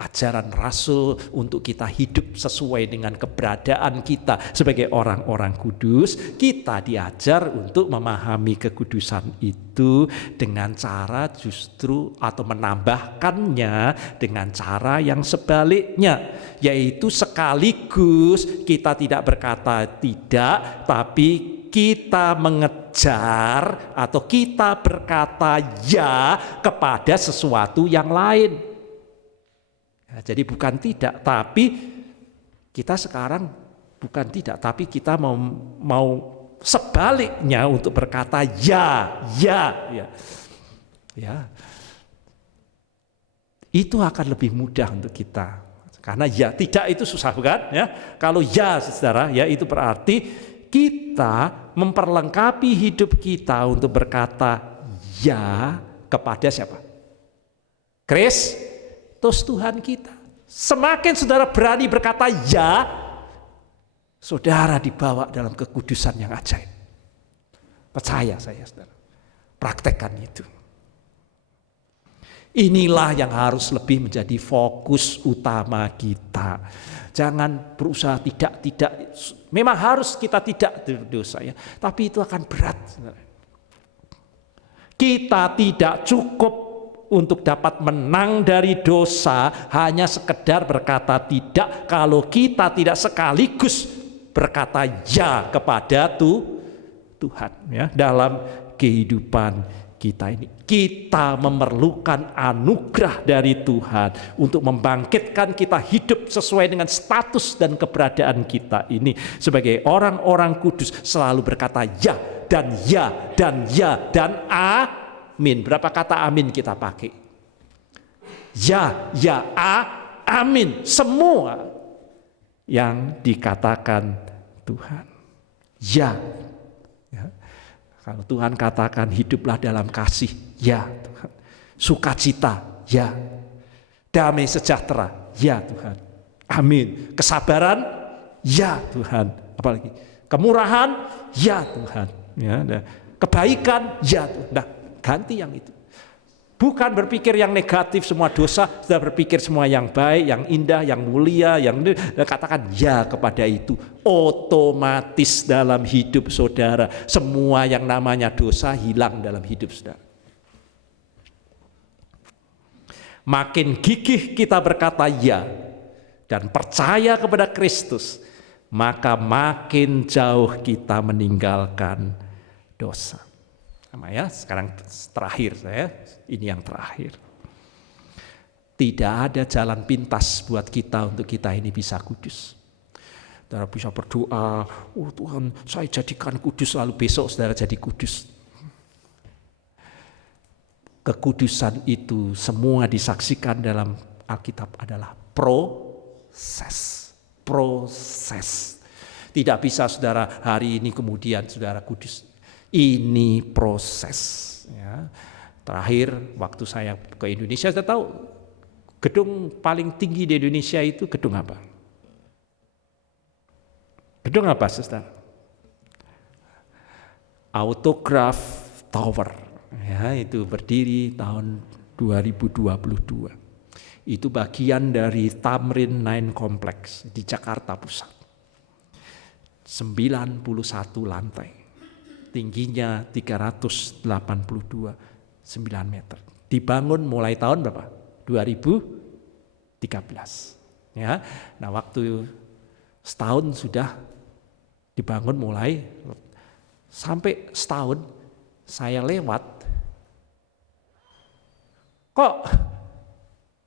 ajaran Rasul untuk kita hidup sesuai dengan keberadaan kita sebagai orang-orang kudus, kita diajar untuk memahami kekudusan itu dengan cara justru atau menambahkannya dengan cara yang sebaliknya, yaitu sekaligus kita tidak berkata tidak, tapi kita mengejar atau kita berkata ya kepada sesuatu yang lain. Ya, jadi bukan tidak, tapi kita sekarang bukan tidak, tapi kita mau sebaliknya untuk berkata ya. Itu akan lebih mudah untuk kita. Karena ya tidak itu susah, bukan? Ya. Kalau ya saudara, ya itu berarti kita memperlengkapi hidup kita untuk berkata ya kepada siapa? Kristus Tuhan kita. Semakin saudara berani berkata ya, saudara dibawa dalam kekudusan yang ajaib. Percaya saya saudara, praktekkan itu. Inilah yang harus lebih menjadi fokus utama kita. Jangan berusaha tidak. Memang harus kita tidak berdosa ya, tapi itu akan berat. Saudara. Kita tidak cukup untuk dapat menang dari dosa hanya sekedar berkata tidak kalau kita tidak sekaligus berkata ya kepada Tuhan ya dalam kehidupan kita ini. Kita memerlukan anugerah dari Tuhan untuk membangkitkan kita hidup sesuai dengan status dan keberadaan kita ini sebagai orang-orang kudus, selalu berkata ya dan ya dan ya dan amin. Berapa kata amin kita pakai? Ya, amin. Semua yang dikatakan Tuhan. Ya. Kalau Tuhan katakan hiduplah dalam kasih, ya Tuhan. Sukacita, ya. Damai sejahtera, ya Tuhan. Amin. Kesabaran, ya Tuhan. Apalagi kemurahan, ya Tuhan. Ya, kebaikan, ya Tuhan. Nah, ganti yang itu. Bukan berpikir yang negatif semua dosa, sudah berpikir semua yang baik, yang indah, yang mulia, yang katakan ya kepada itu. Otomatis dalam hidup saudara, semua yang namanya dosa hilang dalam hidup saudara. Makin gigih kita berkata ya dan percaya kepada Kristus, maka makin jauh kita meninggalkan dosa. Sama ya, sekarang terakhir saya, ini yang terakhir. Tidak ada jalan pintas buat kita untuk kita ini bisa kudus. Saudara bisa berdoa, oh Tuhan saya jadikan kudus, lalu besok saudara jadi kudus. kekudusan itu semua disaksikan dalam Alkitab adalah proses. Proses. Tidak bisa saudara hari ini kemudian saudara kudus. Ini proses. Ya. Terakhir waktu saya ke Indonesia, saya tahu gedung paling tinggi di Indonesia itu gedung apa? Gedung apa saudara? Autograph Tower. Ya, itu berdiri tahun 2022. Itu bagian dari Tamrin 9 Complex di Jakarta Pusat. 91 lantai. Tingginya 382 9 meter. Dibangun mulai tahun berapa? 2013. Ya. Nah, waktu setahun sudah dibangun mulai sampai setahun saya lewat. Kok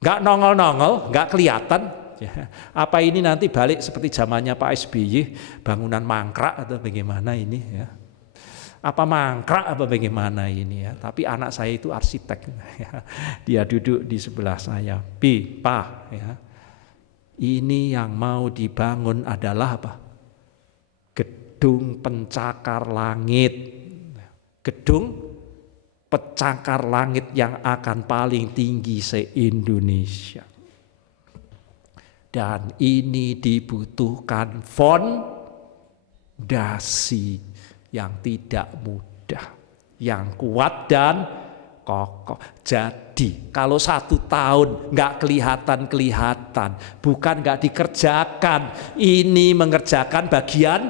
nggak nongol-nongol, nggak kelihatan? Ya. Apa ini nanti balik seperti zamannya Pak SBY, bangunan mangkrak atau bagaimana ini? Ya. Apa mangkrak apa bagaimana ini ya? Tapi anak saya itu arsitek, ya. Dia duduk di sebelah saya. Pak, ya. Ini yang mau dibangun adalah apa? Gedung pencakar langit. Gedung pencakar langit yang akan paling tinggi se-Indonesia. Dan ini dibutuhkan fondasi yang tidak mudah, yang kuat dan kokoh. Jadi kalau 1 tahun nggak kelihatan, bukan nggak dikerjakan, ini mengerjakan bagian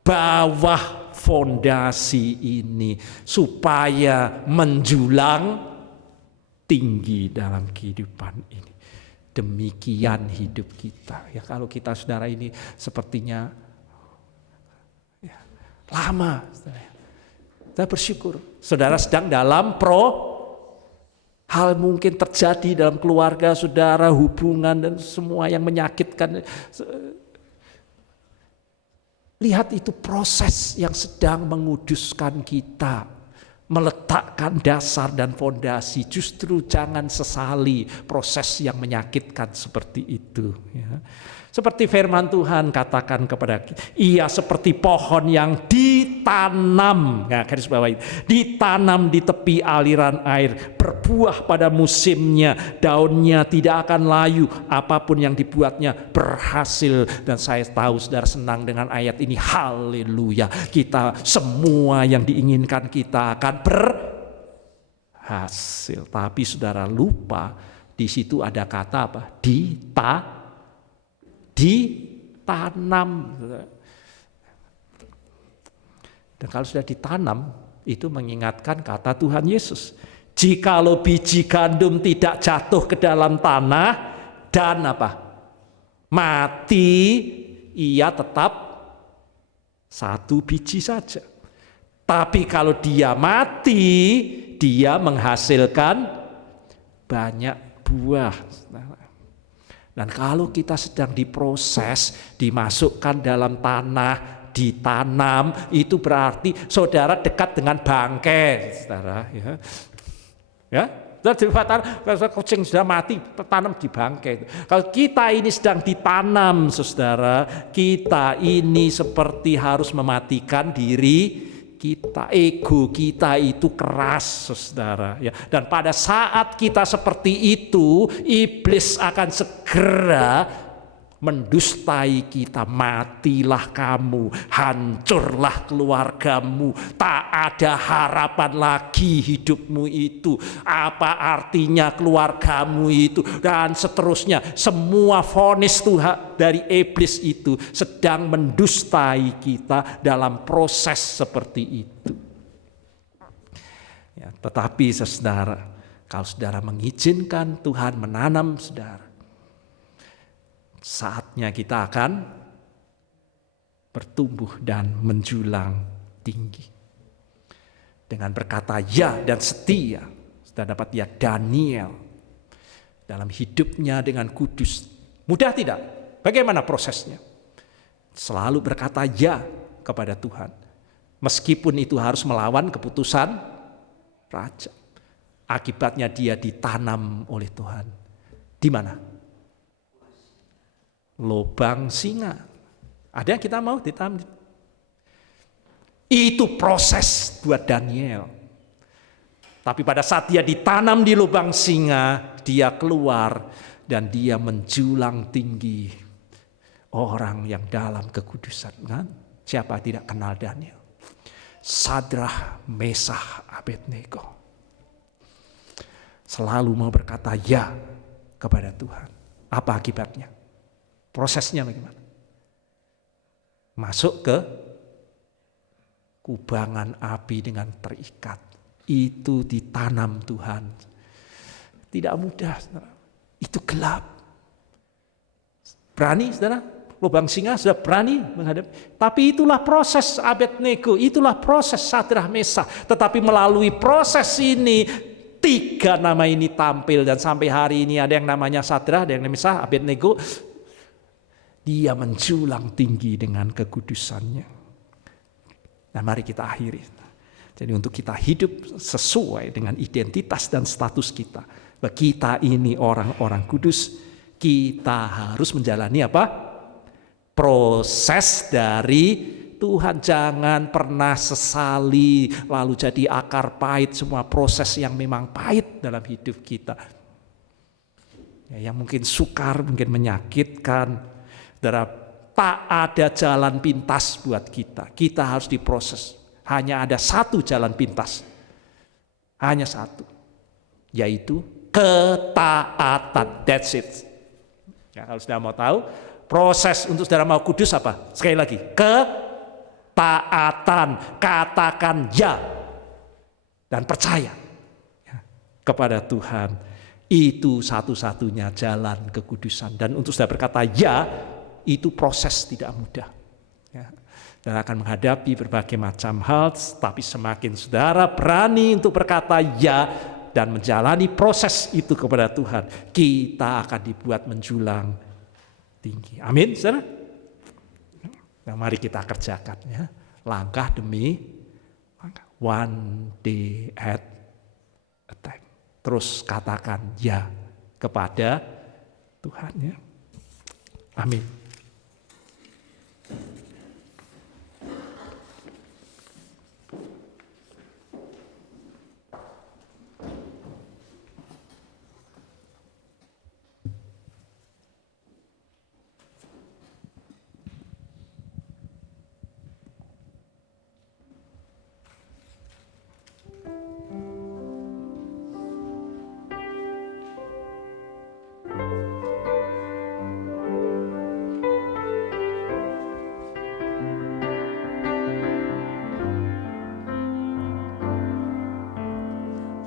bawah fondasi ini supaya menjulang tinggi dalam kehidupan ini. Demikian hidup kita. Ya, kalau kita saudara ini sepertinya lama. Kita bersyukur. Saudara sedang dalam hal mungkin terjadi dalam keluarga saudara, hubungan dan semua yang menyakitkan. Lihat itu proses yang sedang menguduskan kita. Meletakkan dasar dan fondasi. Justru jangan sesali proses yang menyakitkan seperti itu. Ya. Seperti firman Tuhan katakan kepada kita, ia seperti pohon yang ditanam, nah, garis bawah itu, ditanam di tepi aliran air, berbuah pada musimnya, daunnya tidak akan layu, apapun yang dibuatnya berhasil. Dan saya tahu saudara senang dengan ayat ini, haleluya. Kita semua yang diinginkan kita akan berhasil. Tapi saudara lupa, di situ ada kata apa? Ditanam. Dan kalau sudah ditanam, itu mengingatkan kata Tuhan Yesus. Jikalau biji gandum tidak jatuh ke dalam tanah dan apa? Mati, ia tetap 1 biji saja. Tapi kalau dia mati, dia menghasilkan banyak buah. Dan kalau kita sedang diproses, dimasukkan dalam tanah, ditanam, itu berarti saudara dekat dengan bangkai, saudara. Ya, kalau kucing sudah mati, tanam di bangkai. Kalau kita ini sedang ditanam, saudara, kita ini seperti harus mematikan diri kita, ego kita itu keras, saudara. Ya. Dan pada saat kita seperti itu, iblis akan segera mendustai kita. Matilah kamu, hancurlah keluargamu, tak ada harapan lagi hidupmu itu. Apa artinya keluargamu itu? Dan seterusnya, semua vonis Tuhan dari iblis itu sedang mendustai kita dalam proses seperti itu. Ya, tetapi saudara, kalau saudara mengizinkan Tuhan menanam saudara, saatnya kita akan bertumbuh dan menjulang tinggi. Dengan berkata ya dan setia, kita dapat lihat Daniel dalam hidupnya dengan kudus. Mudah tidak? Bagaimana prosesnya? Selalu berkata ya kepada Tuhan. Meskipun itu harus melawan keputusan raja. Akibatnya dia ditanam oleh Tuhan. Di mana? Lubang singa. Ada yang kita mau ditanam? Itu proses buat Daniel. Tapi pada saat dia ditanam di lubang singa, dia keluar dan dia menjulang tinggi. Orang yang dalam kekudusan, kan? Siapa tidak kenal Daniel? Sadrah, Mesah, Abednego. Selalu mau berkata ya kepada Tuhan. Apa akibatnya? Prosesnya bagaimana? Masuk ke kubangan api dengan terikat. Itu ditanam Tuhan. Tidak mudah, saudara. Itu gelap. Berani, saudara? Lubang singa sudah berani menghadapi. Tapi itulah proses Abednego. Itulah proses Sadrah, Mesah. Tetapi melalui proses ini, 3 nama ini tampil. Dan sampai hari ini ada yang namanya Sadrah, ada yang namanya Mesah, Abednego. Dia menjulang tinggi dengan kekudusannya. Nah, mari kita akhiri. Jadi untuk kita hidup sesuai dengan identitas dan status kita. Bahwa kita ini orang-orang kudus, kita harus menjalani apa? Proses dari Tuhan. Jangan pernah sesali lalu jadi akar pahit. Semua proses yang memang pahit dalam hidup kita. Ya, yang mungkin sukar, mungkin menyakitkan. Tak ada jalan pintas buat kita. Kita harus diproses. Hanya ada satu jalan pintas. Hanya satu. Yaitu ketaatan. That's it. Ya, kalau saudara mau tahu, proses untuk saudara mau kudus apa? Sekali lagi, ketaatan. Katakan ya. Dan percaya ya, kepada Tuhan. Itu satu-satunya jalan kekudusan. Dan untuk saudara berkata ya, itu proses tidak mudah. Ya. Dan akan menghadapi berbagai macam hal, tapi semakin saudara berani untuk berkata ya dan menjalani proses itu kepada Tuhan, kita akan dibuat menjulang tinggi. Amin, saudara. Nah, mari kita kerjakan ya, langkah demi langkah. One day at a time. Terus katakan ya kepada Tuhan ya. Amin.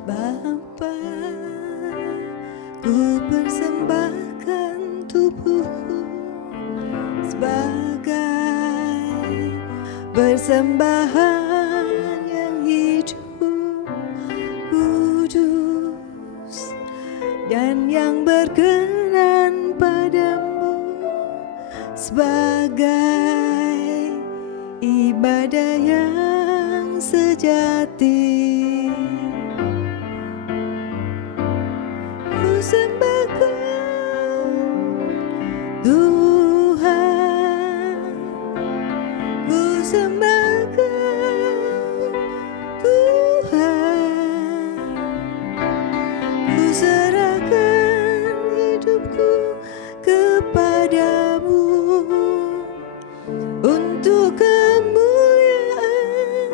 Bapa, ku persembahkan tubuhku sebagai persembahan yang hidup, kudus, dan yang berkenan padamu, sebagai ibadah yang sejati. Sembah Kau, Tuhan, ku sembah Kau, Tuhan, ku serahkan hidupku kepadamu untuk kemuliaan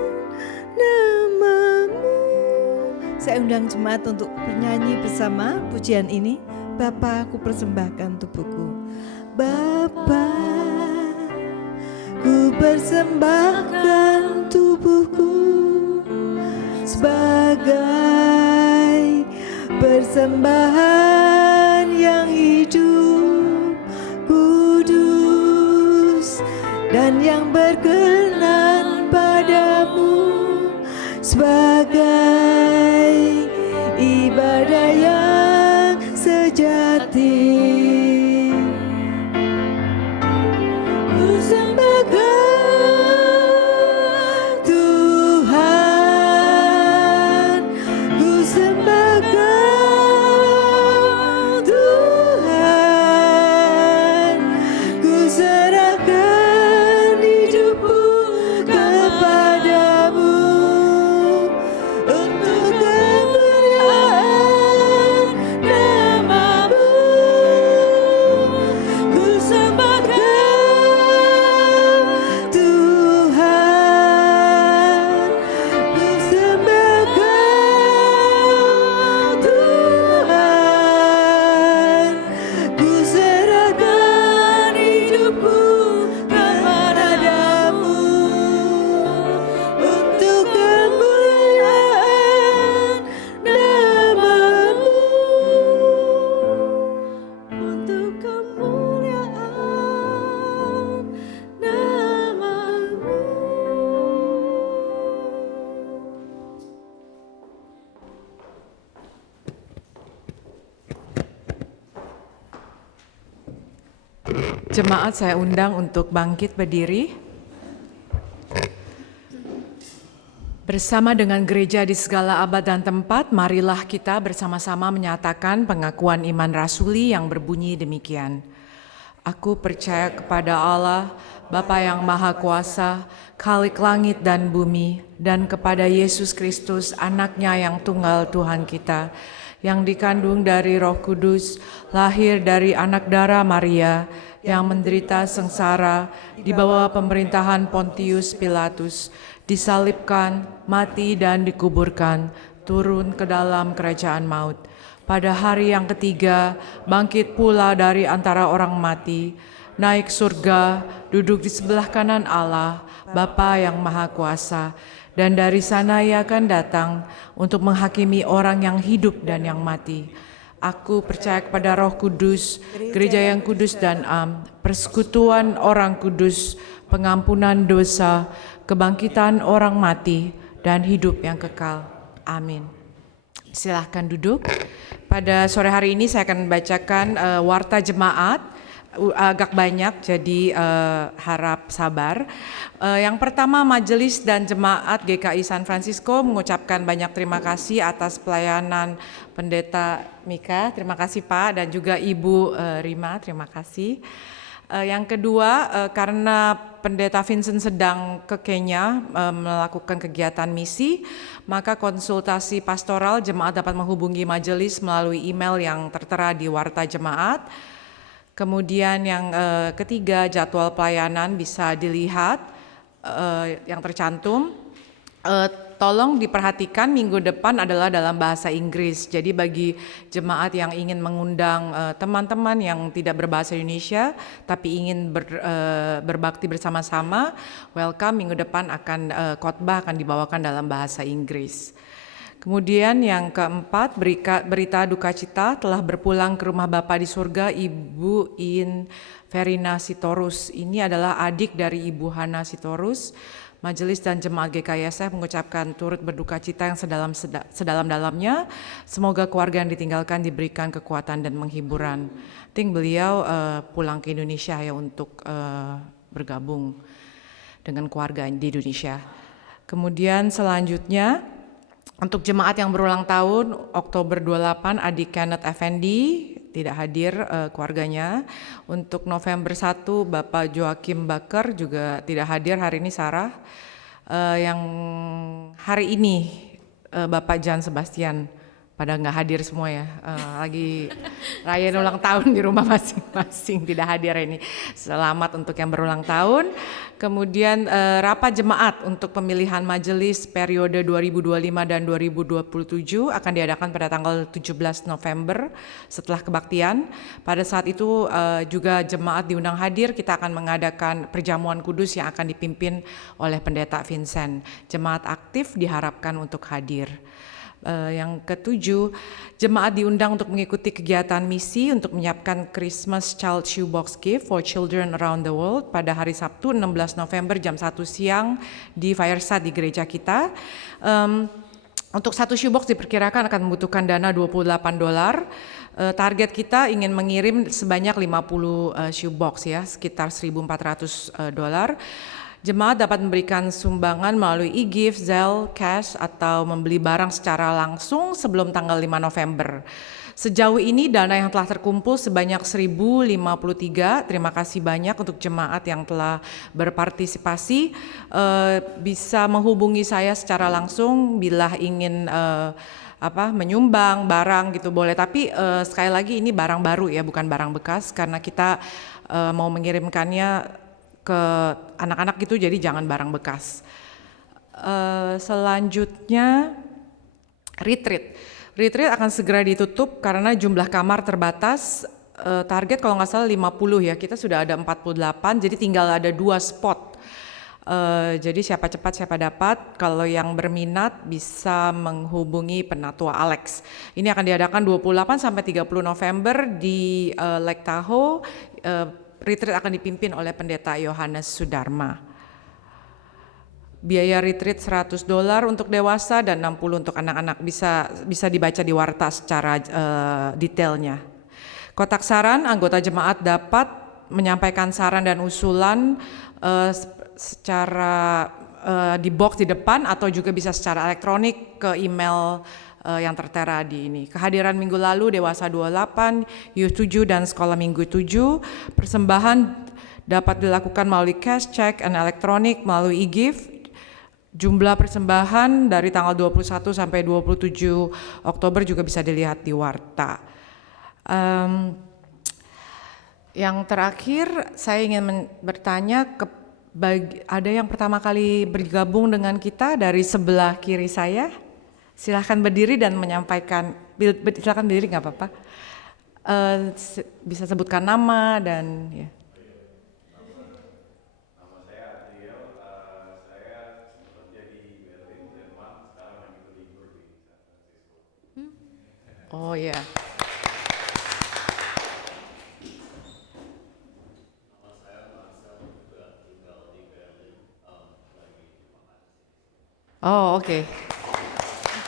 nama-Mu. Saya undang jemaat untuk bernyanyi bersama pujian ini. Bapa, ku persembahkan tubuhku. Bapa, ku persembahkan tubuhku sebagai persembahan yang hidup, kudus, dan yang berkenan padamu, sebagai ibadah yang sejati. Ku sembah Kau, Tuhan, ku sembah Jemaat saya undang untuk bangkit berdiri. Bersama dengan gereja di segala abad dan tempat, marilah kita bersama-sama menyatakan pengakuan iman rasuli yang berbunyi demikian. Aku percaya kepada Allah, Bapa yang Maha Kuasa, Khalik langit dan bumi, dan kepada Yesus Kristus, anaknya yang tunggal Tuhan kita, yang dikandung dari Roh Kudus, lahir dari anak darah Maria, yang menderita sengsara di bawah pemerintahan Pontius Pilatus, disalibkan, mati dan dikuburkan, turun ke dalam kerajaan maut. Pada hari yang ketiga, bangkit pula dari antara orang mati, naik surga, duduk di sebelah kanan Allah, Bapa yang Maha Kuasa, dan dari sana Ia akan datang untuk menghakimi orang yang hidup dan yang mati. Aku percaya kepada Roh Kudus, gereja yang kudus dan am, persekutuan orang kudus, pengampunan dosa, kebangkitan orang mati, dan hidup yang kekal. Amin. Silahkan duduk. Pada sore hari ini saya akan membacakan warta jemaat. Agak banyak, jadi harap sabar. Yang pertama, Majelis dan Jemaat GKI San Francisco mengucapkan banyak terima kasih atas pelayanan Pendeta Mika. Terima kasih Pak, dan juga Ibu Rima, terima kasih. Yang kedua, karena Pendeta Vincent sedang ke Kenya melakukan kegiatan misi, maka konsultasi pastoral jemaat dapat menghubungi majelis melalui email yang tertera di warta jemaat. Kemudian yang ketiga, jadwal pelayanan bisa dilihat yang tercantum. Tolong diperhatikan minggu depan adalah dalam bahasa Inggris. Jadi bagi jemaat yang ingin mengundang teman-teman yang tidak berbahasa Indonesia tapi ingin berbakti bersama-sama, welcome, minggu depan akan khotbah akan dibawakan dalam bahasa Inggris. Kemudian yang keempat, berita duka cita telah berpulang ke rumah Bapa di surga Ibu In Verina Sitorus. Ini adalah adik dari Ibu Hana Sitorus. Majelis dan Jemaat GKISF mengucapkan turut berduka cita yang sedalam-dalamnya. Semoga keluarga yang ditinggalkan diberikan kekuatan dan menghiburan. Beliau pulang ke Indonesia ya untuk bergabung dengan keluarga di Indonesia. Kemudian selanjutnya, untuk jemaat yang berulang tahun, Oktober 28 adik Kenneth Effendi tidak hadir keluarganya. Untuk November 1 Bapak Joakim Baker juga tidak hadir hari ini Sarah. Yang hari ini Bapak Jan Sebastian pada nggak hadir semua ya, lagi rayain ulang tahun di rumah masing-masing, tidak hadir ini. Selamat untuk yang berulang tahun. Kemudian rapat jemaat untuk pemilihan majelis periode 2025 dan 2027 akan diadakan pada tanggal 17 November setelah kebaktian. Pada saat itu juga jemaat diundang hadir, kita akan mengadakan perjamuan kudus yang akan dipimpin oleh Pendeta Vincent. Jemaat aktif diharapkan untuk hadir. Yang ketujuh, jemaat diundang untuk mengikuti kegiatan misi untuk menyiapkan Christmas Child Shoebox Gift for Children Around the World pada hari Sabtu 16 November jam 1 siang di Fireside di gereja kita. Untuk satu shoebox diperkirakan akan membutuhkan dana $28. Target kita ingin mengirim sebanyak 50 shoebox ya, sekitar $1.400. Jemaat dapat memberikan sumbangan melalui e-gift, Zelle, cash, atau membeli barang secara langsung sebelum tanggal 5 November. Sejauh ini dana yang telah terkumpul sebanyak 1.053. Terima kasih banyak untuk jemaat yang telah berpartisipasi. Bisa menghubungi saya secara langsung bila ingin menyumbang barang gitu boleh. Tapi sekali lagi ini barang baru ya, bukan barang bekas, karena kita mau mengirimkannya ke anak-anak gitu, jadi jangan barang bekas. Selanjutnya retreat akan segera ditutup karena jumlah kamar terbatas. Target kalau nggak salah 50 ya, kita sudah ada 48, jadi tinggal ada 2 spot. Jadi siapa cepat siapa dapat. Kalau yang berminat bisa menghubungi Penatua Alex. Ini akan diadakan 28 sampai 30 November di Lake Tahoe. Retreat akan dipimpin oleh Pendeta Yohanes Sudarma. Biaya retreat $100 untuk dewasa dan $60 untuk anak-anak. Bisa dibaca di warta secara detailnya. Kotak saran, anggota jemaat dapat menyampaikan saran dan usulan secara di box di depan atau juga bisa secara elektronik ke email yang tertera di ini. Kehadiran minggu lalu Dewasa 28, Youth 7 dan Sekolah Minggu 7. Persembahan dapat dilakukan melalui cash, check, and elektronik melalui e-gift. Jumlah persembahan dari tanggal 21 sampai 27 Oktober juga bisa dilihat di Warta. Yang terakhir saya ingin bertanya ada yang pertama kali bergabung dengan kita dari sebelah kiri saya. Silahkan berdiri dan menyampaikan, silahkan berdiri nggak apa-apa. Bisa sebutkan nama dan ya. Nama saya Adriel, saya bekerja di Berlin, Denmark, sekarang lagi berlibur di San Francisco. Oh ya. Oh oke.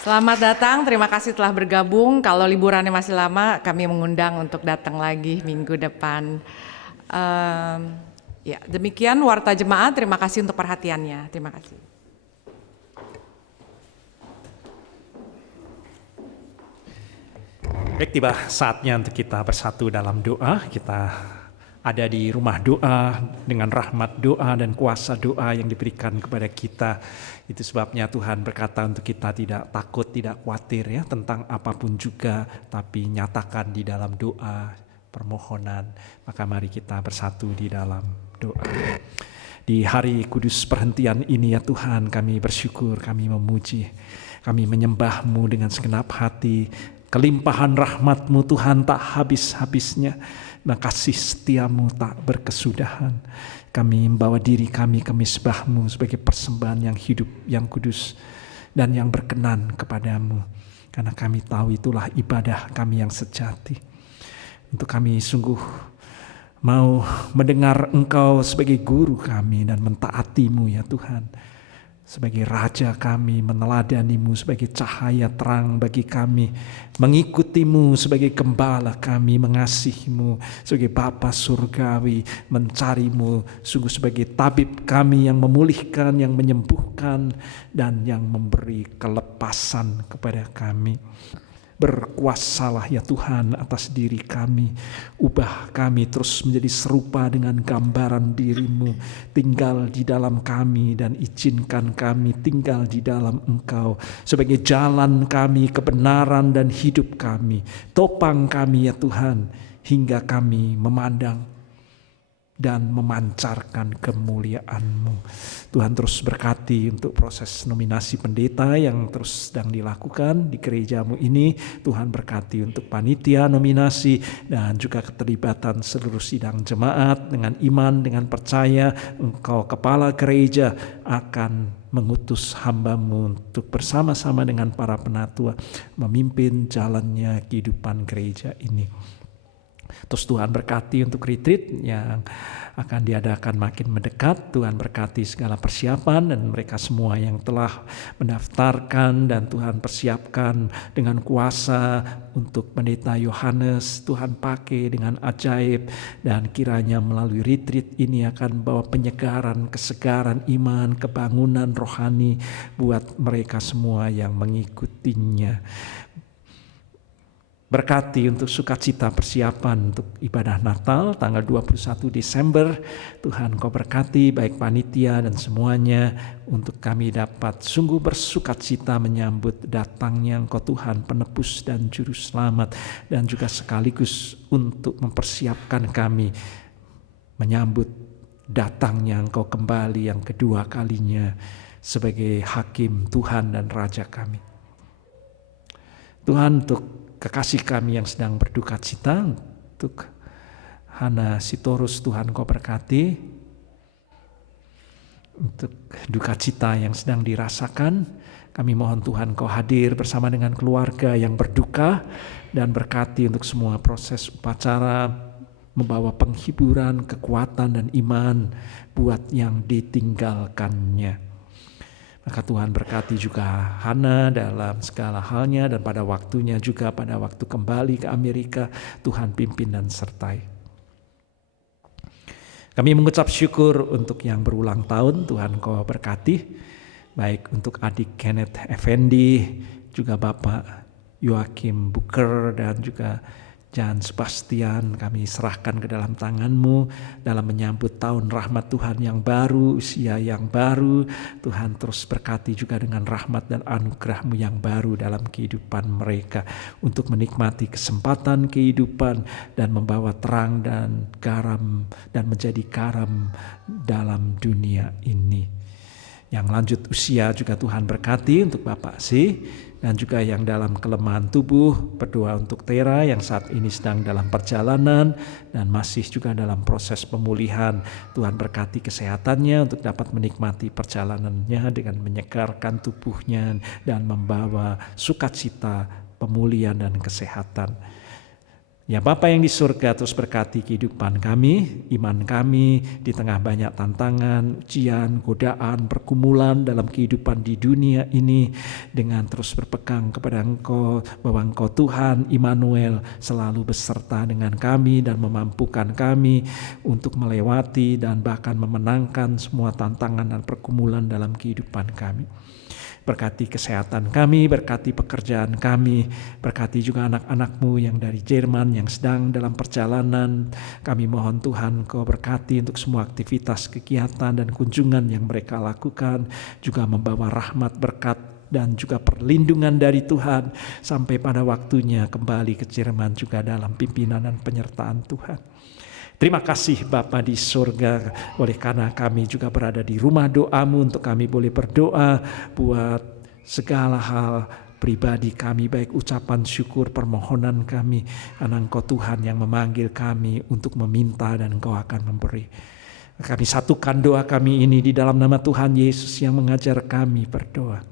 Selamat datang, terima kasih telah bergabung. Kalau liburannya masih lama, kami mengundang untuk datang lagi minggu depan. Ya, demikian Warta Jemaat, terima kasih untuk perhatiannya. Terima kasih. Baik, tiba saatnya untuk kita bersatu dalam doa. Kita ada di rumah doa dengan rahmat doa dan kuasa doa yang diberikan kepada kita. Itu sebabnya Tuhan berkata untuk kita tidak takut, tidak khawatir ya tentang apapun juga, tapi nyatakan di dalam doa, permohonan. Maka mari kita bersatu di dalam doa. Di hari kudus perhentian ini ya Tuhan, kami bersyukur, kami memuji, kami menyembah-Mu dengan segenap hati. Kelimpahan rahmat-Mu Tuhan tak habis-habisnya. Kasih setia-Mu tak berkesudahan. Kami membawa diri kami ke misbah-Mu sebagai persembahan yang hidup, yang kudus, dan yang berkenan kepada-Mu. Karena kami tahu itulah ibadah kami yang sejati. Untuk kami sungguh mau mendengar Engkau sebagai guru kami dan mentaati-Mu ya Tuhan. Sebagai Raja kami, meneladani-Mu sebagai cahaya terang bagi kami, mengikuti-Mu sebagai gembala kami, mengasihi-Mu sebagai Bapa surgawi, mencari-Mu sungguh sebagai tabib kami yang memulihkan, yang menyembuhkan, dan yang memberi kelepasan kepada kami. Berkuasalah ya Tuhan atas diri kami, ubah kami terus menjadi serupa dengan gambaran diri-Mu, tinggal di dalam kami dan izinkan kami tinggal di dalam Engkau sebagai jalan kami, kebenaran dan hidup kami, topang kami ya Tuhan, hingga kami memandang dan memancarkan kemuliaan-Mu. Tuhan terus berkati untuk proses nominasi pendeta yang terus sedang dilakukan di gereja-Mu ini. Tuhan berkati untuk panitia nominasi dan juga keterlibatan seluruh sidang jemaat dengan iman, dengan percaya Engkau kepala gereja akan mengutus hamba-Mu untuk bersama-sama dengan para penatua memimpin jalannya kehidupan gereja ini. Terus Tuhan berkati untuk retreat yang akan diadakan makin mendekat. Tuhan berkati segala persiapan dan mereka semua yang telah mendaftarkan, dan Tuhan persiapkan dengan kuasa untuk pendeta Yohanes. Tuhan pakai dengan ajaib, dan kiranya melalui retreat ini akan membawa penyegaran, kesegaran iman, kebangunan rohani buat mereka semua yang mengikutinya. Berkati untuk sukacita persiapan untuk ibadah Natal tanggal 21 Desember. Tuhan Kau berkati baik panitia dan semuanya untuk kami dapat sungguh bersukacita menyambut datangnya Engkau Tuhan penebus dan juru selamat, dan juga sekaligus untuk mempersiapkan kami menyambut datangnya Engkau kembali yang kedua kalinya sebagai hakim Tuhan dan Raja kami. Tuhan, untuk kekasih kami yang sedang berduka cita, untuk Hana Sitorus, Tuhan Kau berkati. Untuk duka cita yang sedang dirasakan, kami mohon Tuhan Kau hadir bersama dengan keluarga yang berduka, dan berkati untuk semua proses upacara, membawa penghiburan, kekuatan dan iman buat yang ditinggalkannya. Maka Tuhan berkati juga Hana dalam segala halnya, dan pada waktunya juga pada waktu kembali ke Amerika, Tuhan pimpin dan sertai. Kami mengucap syukur untuk yang berulang tahun, Tuhan Kau berkati. Baik untuk adik Kenneth Effendi, juga Bapak Joachim Booker, dan juga Jan Sebastian, kami serahkan ke dalam tangan-Mu dalam menyambut tahun rahmat Tuhan yang baru, usia yang baru. Tuhan terus berkati juga dengan rahmat dan anugerah-Mu yang baru dalam kehidupan mereka untuk menikmati kesempatan kehidupan dan membawa terang dan garam dan menjadi garam dalam dunia ini. Yang lanjut usia juga Tuhan berkati untuk Bapak C, dan juga yang dalam kelemahan tubuh. Berdoa untuk Tera yang saat ini sedang dalam perjalanan dan masih juga dalam proses pemulihan. Tuhan berkati kesehatannya untuk dapat menikmati perjalanannya dengan menyegarkan tubuhnya dan membawa sukacita, pemulihan dan kesehatan. Ya Bapa yang di surga, terus berkati kehidupan kami, iman kami di tengah banyak tantangan, ujian, godaan, pergumulan dalam kehidupan di dunia ini, dengan terus berpegang kepada Engkau, bahwa Engkau Tuhan Immanuel selalu beserta dengan kami dan memampukan kami untuk melewati dan bahkan memenangkan semua tantangan dan pergumulan dalam kehidupan kami. Berkati kesehatan kami, berkati pekerjaan kami, berkati juga anak-anak-Mu yang dari Jerman yang sedang dalam perjalanan. Kami mohon Tuhan Kau berkati untuk semua aktivitas, kegiatan dan kunjungan yang mereka lakukan, juga membawa rahmat, berkat dan juga perlindungan dari Tuhan sampai pada waktunya kembali ke Jerman juga dalam pimpinan dan penyertaan Tuhan. Terima kasih Bapa di surga, oleh karena kami juga berada di rumah doa-Mu untuk kami boleh berdoa buat segala hal pribadi kami, baik ucapan syukur, permohonan kami, karena Engkau Tuhan yang memanggil kami untuk meminta dan Engkau akan memberi. Kami satukan doa kami ini di dalam nama Tuhan Yesus yang mengajar kami berdoa.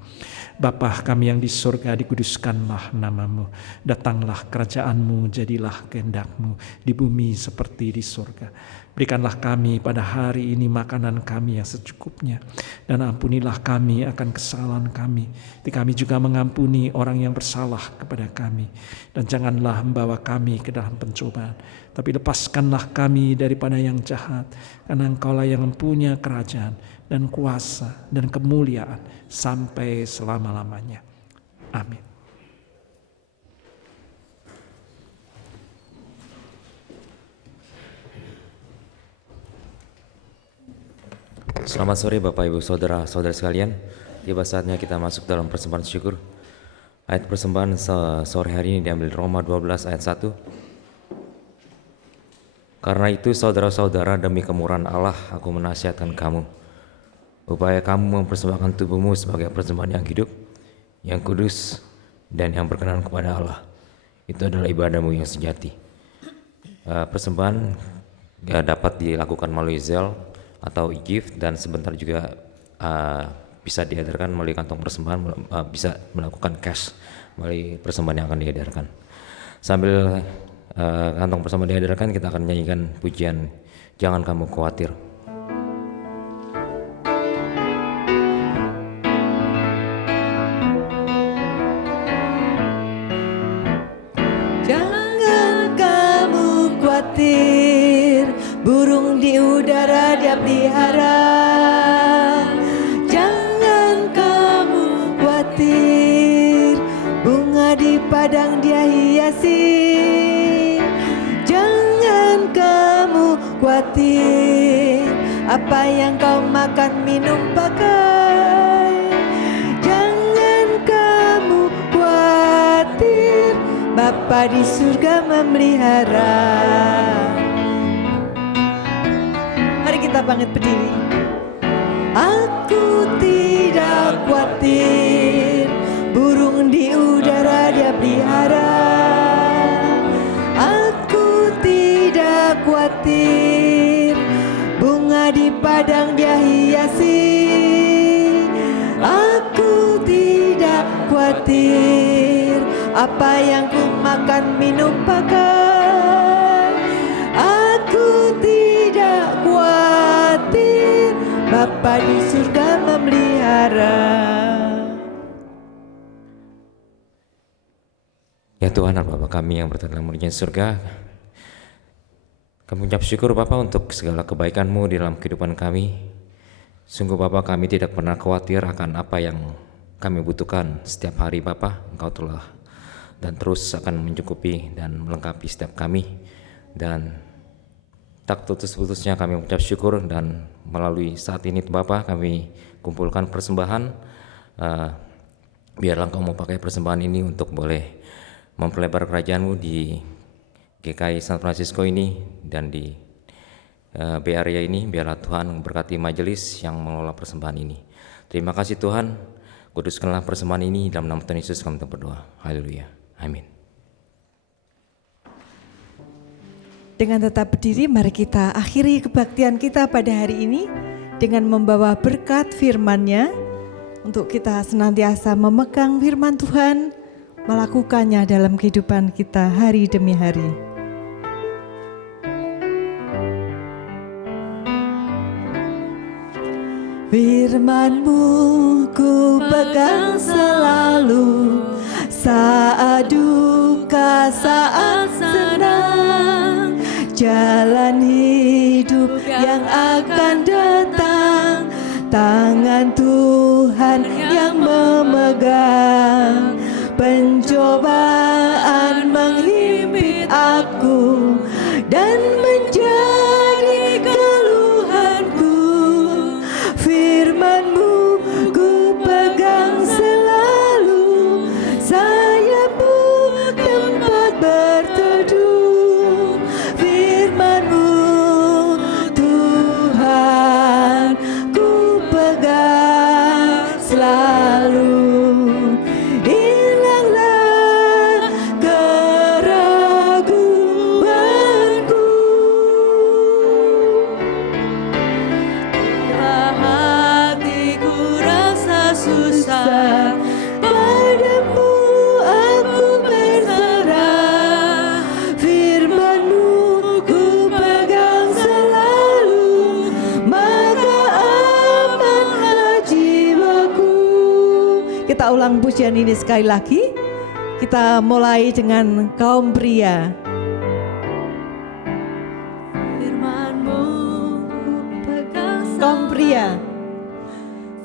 Bapa kami yang di surga, dikuduskanlah nama-Mu, datanglah kerajaan-Mu, jadilah kehendak-Mu di bumi seperti di surga. Berikanlah kami pada hari ini makanan kami yang secukupnya, dan ampunilah kami akan kesalahan kami, kami juga mengampuni orang yang bersalah kepada kami. Dan janganlah membawa kami ke dalam pencobaan, tapi lepaskanlah kami daripada yang jahat, karena Engkaulah yang mempunyai kerajaan dan kuasa dan kemuliaan sampai selama-lamanya. Amin. Selamat sore Bapak Ibu Saudara-saudara sekalian. Tiba saatnya kita masuk dalam persembahan syukur. Ayat persembahan sore hari ini diambil Roma 12 ayat 1. Karena itu saudara-saudara, demi kemurahan Allah aku menasihatkan kamu, upaya kamu mempersembahkan tubuhmu sebagai persembahan yang hidup, yang kudus, dan yang berkenan kepada Allah. Itu adalah ibadahmu yang sejati. Persembahan dapat dilakukan melalui Zelle atau e-gift, dan sebentar juga bisa diedarkan melalui kantong persembahan, bisa melakukan cash melalui persembahan yang akan diedarkan. Sambil kantong persembahan diedarkan, kita akan menyanyikan pujian Jangan Kamu Khawatir. Jangan kamu khawatir, burung di udara dia pelihara. Jangan kamu khawatir, bunga di padang dia hiasi. Jangan kamu khawatir, apa yang kau makan, minum, pakai. Jangan kamu khawatir, Bapa di surga memelihara. Mari kita bangkit berdiri. Aku tidak khawatir, burung di udara dia pelihara. Aku tidak khawatir, bunga di padang dia hiasi. Aku tidak khawatir, apa yang ku makan, minum, pakai. Aku tidak khawatir, Bapa di surga memelihara. Ya Tuhan, Bapa kami yang berada dalam mulanya surga, Kami ucap syukur Bapa untuk segala kebaikan-Mu di dalam kehidupan kami. Sungguh Bapa, kami tidak pernah khawatir akan apa yang kami butuhkan setiap hari Bapa. Engkau telah dan terus akan mencukupi dan melengkapi setiap kami. Dan tak putus-putusnya kami mengucap syukur, dan melalui saat ini Bapa kami kumpulkan persembahan. Biarlah Engkau mau pakai persembahan ini untuk boleh mempelebar kerajaan-Mu di GKI San Francisco ini dan di Bay Area ini. Biarlah Tuhan memberkati majelis yang mengelola persembahan ini. Terima kasih Tuhan, kuduskanlah persembahan ini, dalam nama Tuhan Yesus kami berdoa. Haleluya, amin. Dengan tetap berdiri, mari kita akhiri kebaktian kita pada hari ini dengan membawa berkat firman-Nya untuk kita senantiasa memegang firman Tuhan, melakukannya dalam kehidupan kita hari demi hari. Firman-Mu ku pegang selalu, saat duka, saat senang, jalan hidup yang akan datang, tangan Tuhan yang memegang. Pencobaan menghimpit aku dan menjadi keluhanku. Firman-Mu ku pegang selalu, sayap-Mu tempat berteduh. Firman-Mu Tuhan ku pegang selalu. Hilanglah keraguanku, hatiku rasa susah, padamu aku berserah. Firman-Mu ku pegang selalu, maka amanlah jiwaku. Kita ulang pujian ini sekali lagi. Kita mulai dengan kaum pria. Firman-Mu ku pegang kaum pria.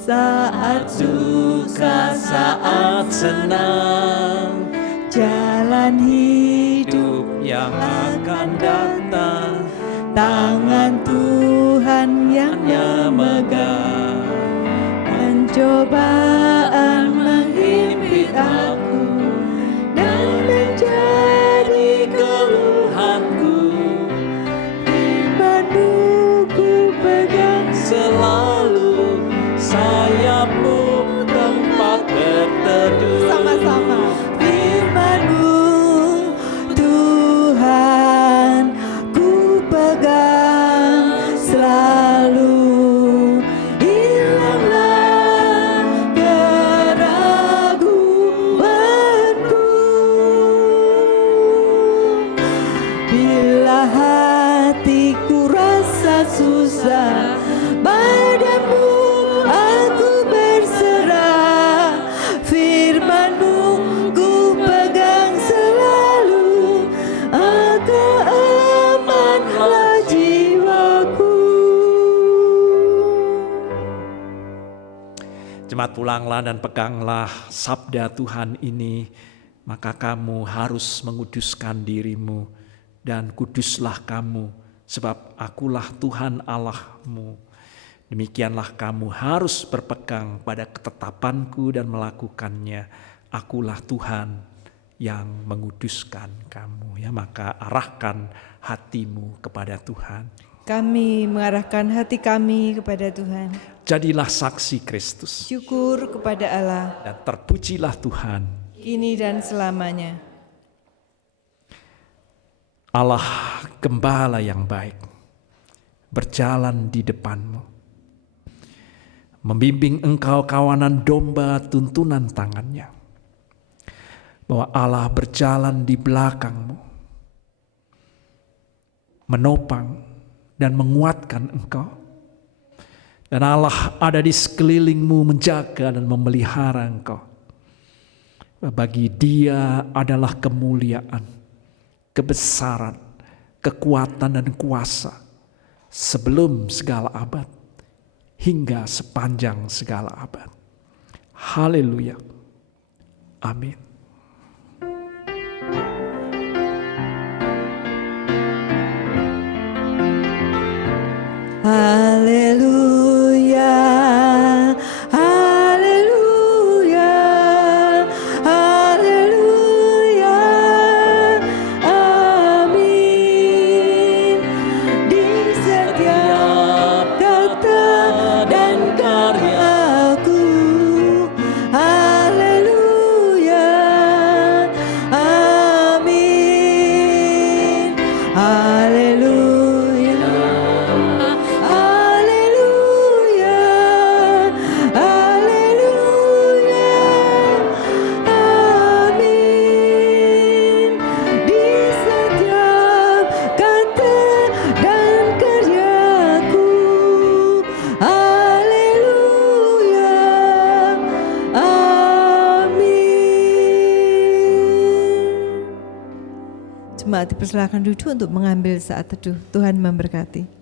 Saat Suka saat senang, jalan hidup hidup yang akan datang, tangan Tuhan yang memegang. pencobaan menghimpit aku dan menjadi keluhanku. Firman-Mu ku pegang Selalu sayap-Mu tempat berteduh. sama-sama. Firman-Mu Tuhan ku pegang selalu. Hilanglah keraguanku, bila hatiku rasa susah, padamu aku berserah. Firman-Mu ku pegang selalu, maka amanlah jiwaku. Jemaat, pulanglah dan peganglah sabda Tuhan ini, maka kamu harus menguduskan dirimu, dan kuduslah kamu, sebab akulah Tuhan Allahmu. Demikianlah kamu harus berpegang pada ketetapanku dan melakukannya. Akulah Tuhan yang menguduskan kamu. Ya, maka arahkan hatimu kepada Tuhan. Kami mengarahkan hati kami kepada Tuhan. Jadilah saksi Kristus Syukur kepada Allah, dan terpujilah Tuhan. kini dan selamanya. Allah gembala yang baik berjalan di depanmu, membimbing engkau kawanan domba tuntunan tangannya. Bahwa Allah berjalan di belakangmu, menopang dan menguatkan engkau. Dan Allah ada di sekelilingmu menjaga dan memelihara engkau. Bagi Dia adalah kemuliaan, kebesaran, kekuatan dan kuasa sebelum segala abad hingga sepanjang segala abad. Haleluya. Amin. Haleluya, haleluya, haleluya, amin. Di setiap kata dan karyaku, haleluya, amin, haleluya. Jemaat dipersilakan duduk untuk mengambil saat teduh. Tuhan memberkati.